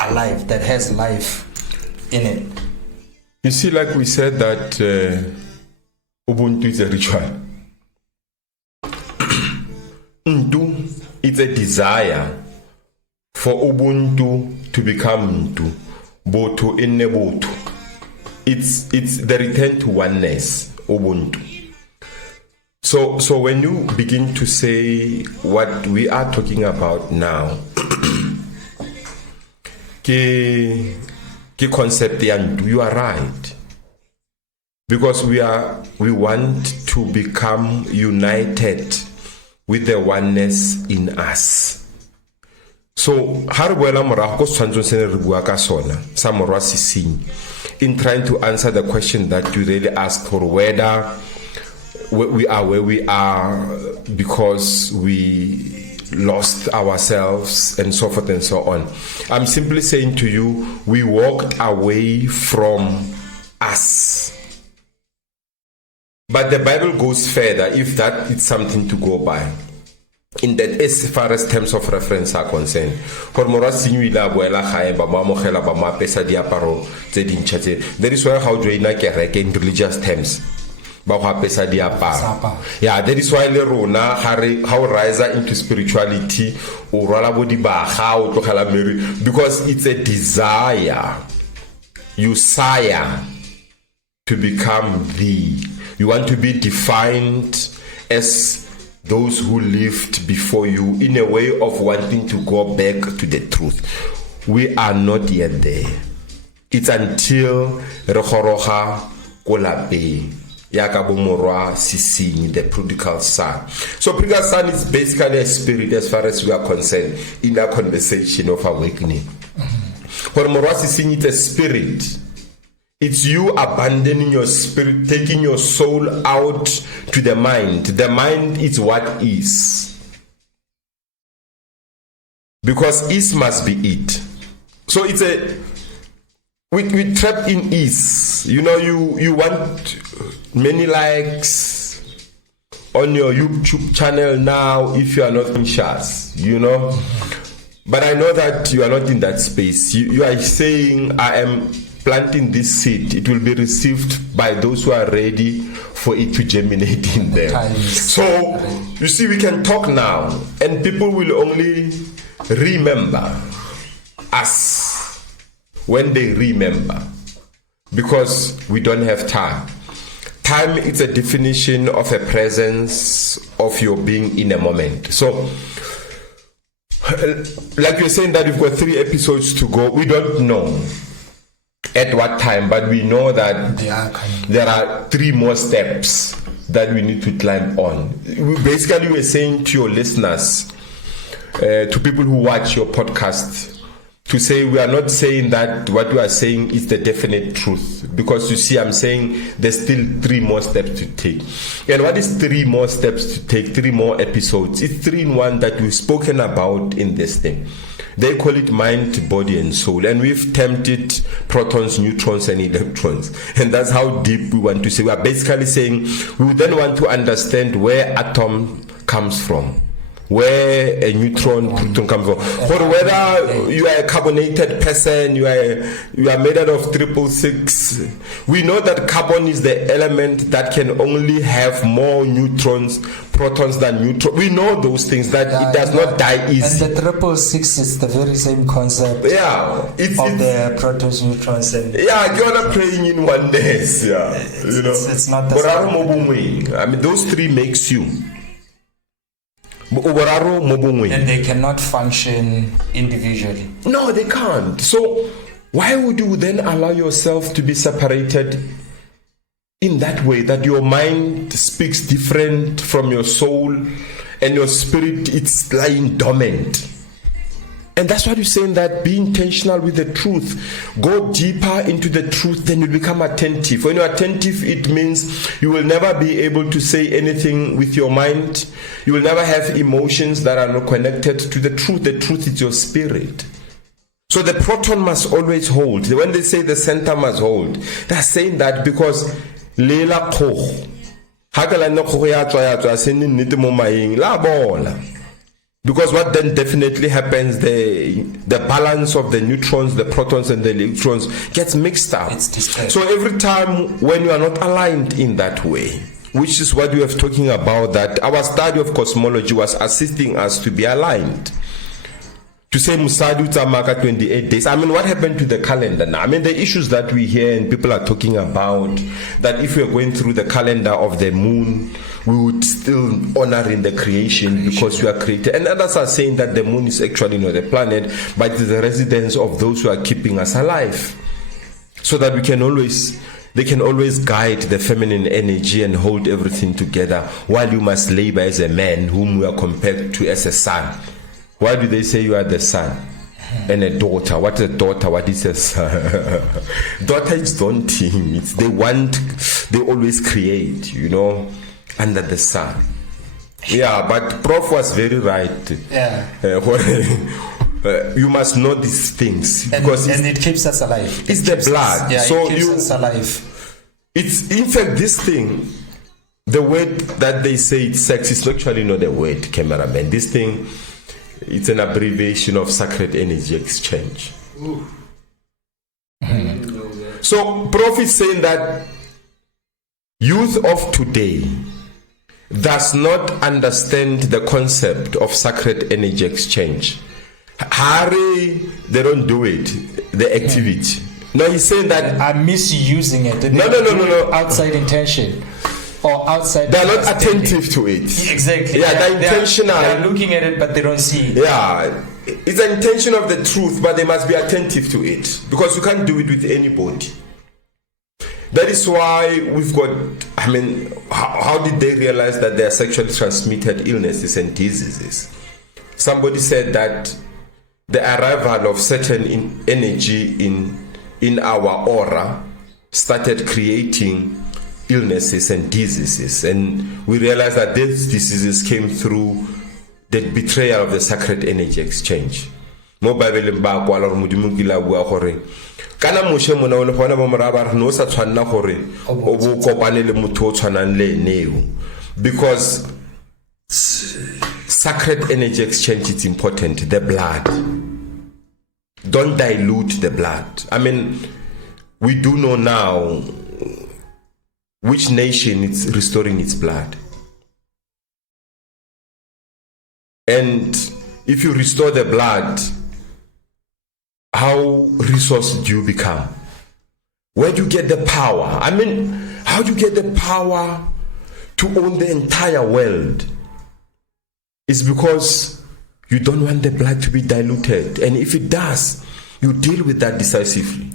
alive, that has life in it? You see, like we said that Ubuntu is a ritual. Ntu, it's a desire for Ubuntu to become Ntu. Boto enne boto. It's the return to oneness, Ubuntu. So when you begin to say what we are talking about now, ke concept ya Ntu, you are right. Because we want to become united with the oneness in us. So ha re boela morago go tshwantsong se re bua ka sona sa morwa sising, in trying to answer the question that you really asked, for whether we are where we are because we lost ourselves and so forth and so on. I'm simply saying to you, we walked away from us. But the Bible goes further, if that is something to go by, in that as far as terms of reference are concerned. That is why how do I like in religious terms? Yeah, that is why le rona how rise into spirituality because it's a desire you sire to become thee. You want to be defined as those who lived before you in a way of wanting to go back to the truth. We are not yet there. It's until Rekhoroha Kolape Yakabumorwa Sisini, the prodigal son. So prodigal son is basically a spirit as far as we are concerned in our conversation of awakening. For Morwa Sisini, it's a spirit. It's you abandoning your spirit, taking your soul out to the mind. The mind is what is. Because is must be it. So it's a we trapped in is. You know, you want many likes on your YouTube channel now if you are not in shares, you know. But I know that you are not in that space. You are saying, I am planting this seed. It will be received by those who are ready for it to germinate in them. So, you see, we can talk now, and people will only remember us when they remember, because we don't have time. Time is a definition of a presence of your being in a moment. So, like you're saying that we've got 3 episodes to go, we don't know at what time, but we know that there are 3 more steps that we need to climb on. Basically, we're saying to your listeners, to people who watch your podcast, to say we are not saying that what we are saying is the definite truth, because you see, I'm saying there's still 3 more steps to take. And what is 3 more steps to take? 3 more episodes. It's 3 in 1 that we've spoken about in this thing. They call it mind, body, and soul, and we've termed it protons, neutrons, and electrons. And that's how deep we want to say. We are basically saying we then want to understand where atom comes from, where a neutron, proton comes from, or whether you are a carbonated person, you are made out of 666. We know that carbon is the element that can only have more neutrons, protons than neutrons. We know those things, that it does not die easy. And the 666 is the very same concept. Yeah, it's the protons, neutrons, and yeah, you're not praying in oneness. Yeah, you know, it's not the same. I mean, those 3 makes you. And they cannot function individually. No, they can't. So why would you then allow yourself to be separated in that way, that your mind speaks different from your soul and your spirit, it's lying dormant? And that's why you're saying that be intentional with the truth. Go deeper into the truth, then you become attentive. When you're attentive, it means you will never be able to say anything with your mind. You will never have emotions that are not connected to the truth. The truth is your spirit. So the proton must always hold. When they say the center must hold, they're saying that because Lela Koch. Because what then definitely happens, the balance of the neutrons, the protons, and the electrons gets mixed up. So every time when you are not aligned in that way, which is what we were talking about, that our study of cosmology was assisting us to be aligned. To say Musadu Tamaka 28 days. I mean, what happened to the calendar now? I mean, the issues that we hear and people are talking about, that if we're going through the calendar of the moon, we would still honor in the creation because we are created. And others are saying that the moon is actually not a planet, but it's the residence of those who are keeping us alive. So that they can always guide the feminine energy and hold everything together, while you must labor as a man whom we are compared to as a son. Why do they say you are the son and a daughter? What is a daughter? What is a son? Daughter is daunting. They always create, you know, under the sun. Yeah, but Prof was very right. Yeah. You must know these things, because it keeps us alive. It's the blood. So it keeps us alive. It's in fact this thing. The word that they say it's sex is actually not a word, cameraman. This thing, it's an abbreviation of sacred energy exchange. So Prof is saying that youth of today does not understand the concept of sacred energy exchange. Harry, they don't do it, the activity. No, he's saying that I'm misusing it. No. Outside intention or outside. They're not attentive to it. Exactly. Yeah, they're intentional. They're looking at it, but they don't see it. Yeah, it's an intention of the truth, but they must be attentive to it because you can't do it with anybody. That is why we've got. I mean, how did they realize that there are sexually transmitted illnesses and diseases? Somebody said that the arrival of certain energy in our aura started creating illnesses and diseases, and we realized that these diseases came through the betrayal of the sacred energy exchange. Mo Bible ba kwa la modimo ke la bua gore kana moshe mona o le gona ba moraba re no sa tshwanna gore o bo kopane le motho o tshwanang le neo, because sacred energy exchange is important. The blood, don't dilute the blood. I mean, we do know now which nation is restoring its blood, and if you restore the blood, how resource do you become? Where do you get the power? I mean, how do you get the power to own the entire world? It's because you don't want the blood to be diluted, and if it does, you deal with that decisively.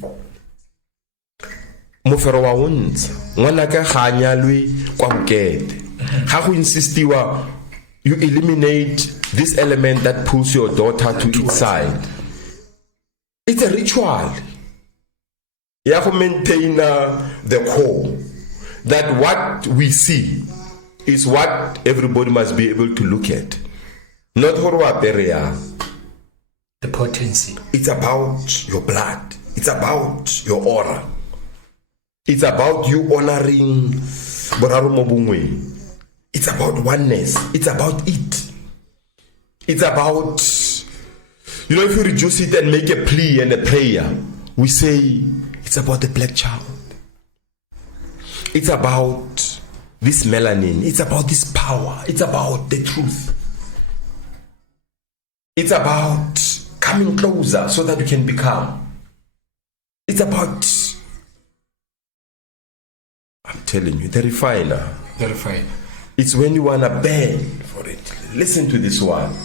Mofero wa wonts ngwana ka ga nyalwe kwa bukete ga go insistiwa you eliminate this element that pulls your daughter to its side. It's a ritual. You have to maintain the core that what we see is what everybody must be able to look at. Not the potency. It's about your blood. It's about your aura. It's about you honoring Boraro Mobungwe. It's about oneness. It's about it. It's about, you know, if you reduce it and make a plea and a prayer, we say it's about the black child. It's about this melanin. It's about this power. It's about the truth. It's about coming closer so that you can become. It's about, I'm telling you, the refiner. The refiner. It's when you want to burn for it. Listen to this one.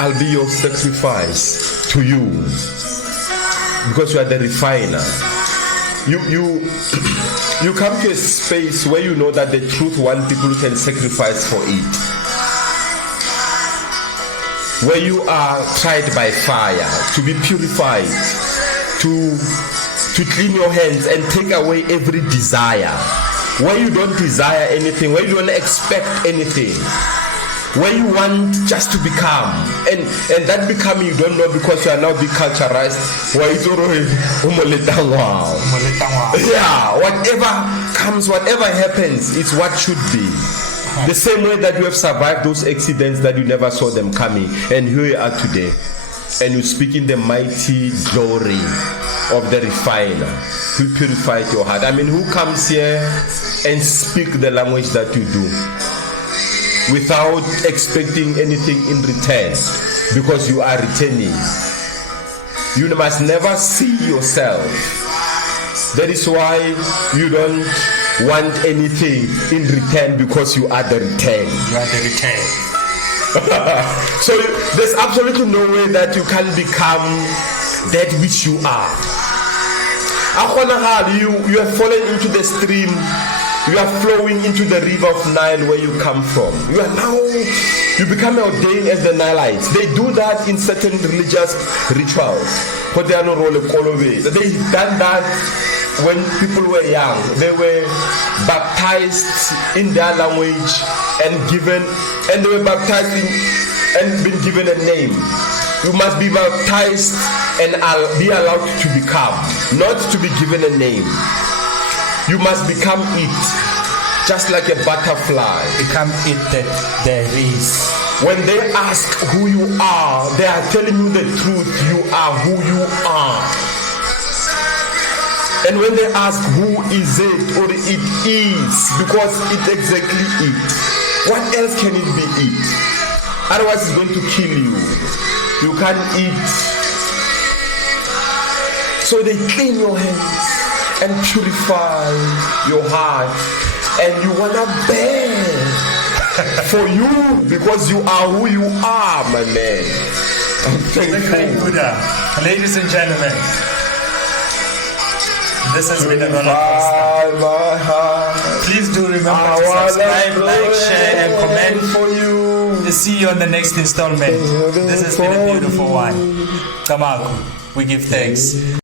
I'll be your sacrifice to you because you are the refiner. You come to a space where you know that the truth one people can sacrifice for it. Where you are tried by fire, to be purified, to clean your hands and take away every desire. Where you don't desire anything, where you don't expect anything, where you want just to become, and that becoming you don't know because you are now deculturized. Yeah, whatever comes, whatever happens, it's what should be. The same way that you have survived those accidents that you never saw them coming, and here you are today, and you speak in the mighty glory of the refiner who purified your heart. I mean, who comes here and speak the language that you do without expecting anything in return, because you are returning. You must never see yourself. That is why you don't want anything in return, because you are the return. You are the return. So there's absolutely no way that you can become that which you are. You have fallen into the stream. You are flowing into the river of Nile where you come from. You become ordained as the Nileites. They do that in certain religious rituals. But they are not all always. They've done that when people were young. They were baptized in their language and they were baptized and been given a name. You must be baptized and be allowed to become, not to be given a name. You must become it, just like a butterfly. Become it that there is. When they ask who you are, they are telling you the truth. You are who you are. And when they ask who is it or it is, because it's exactly it. What else can it be it? Otherwise it's going to kill you. You can't eat. So they clean your hands and purify your heart. And you wanna bear for you because you are who you are, my man. I'm thankful. Ladies and gentlemen, this has been a roller coaster. Please do remember to subscribe, like, share, and comment for you. See you on the next installment. This has been a beautiful one. Kamaku, we give thanks.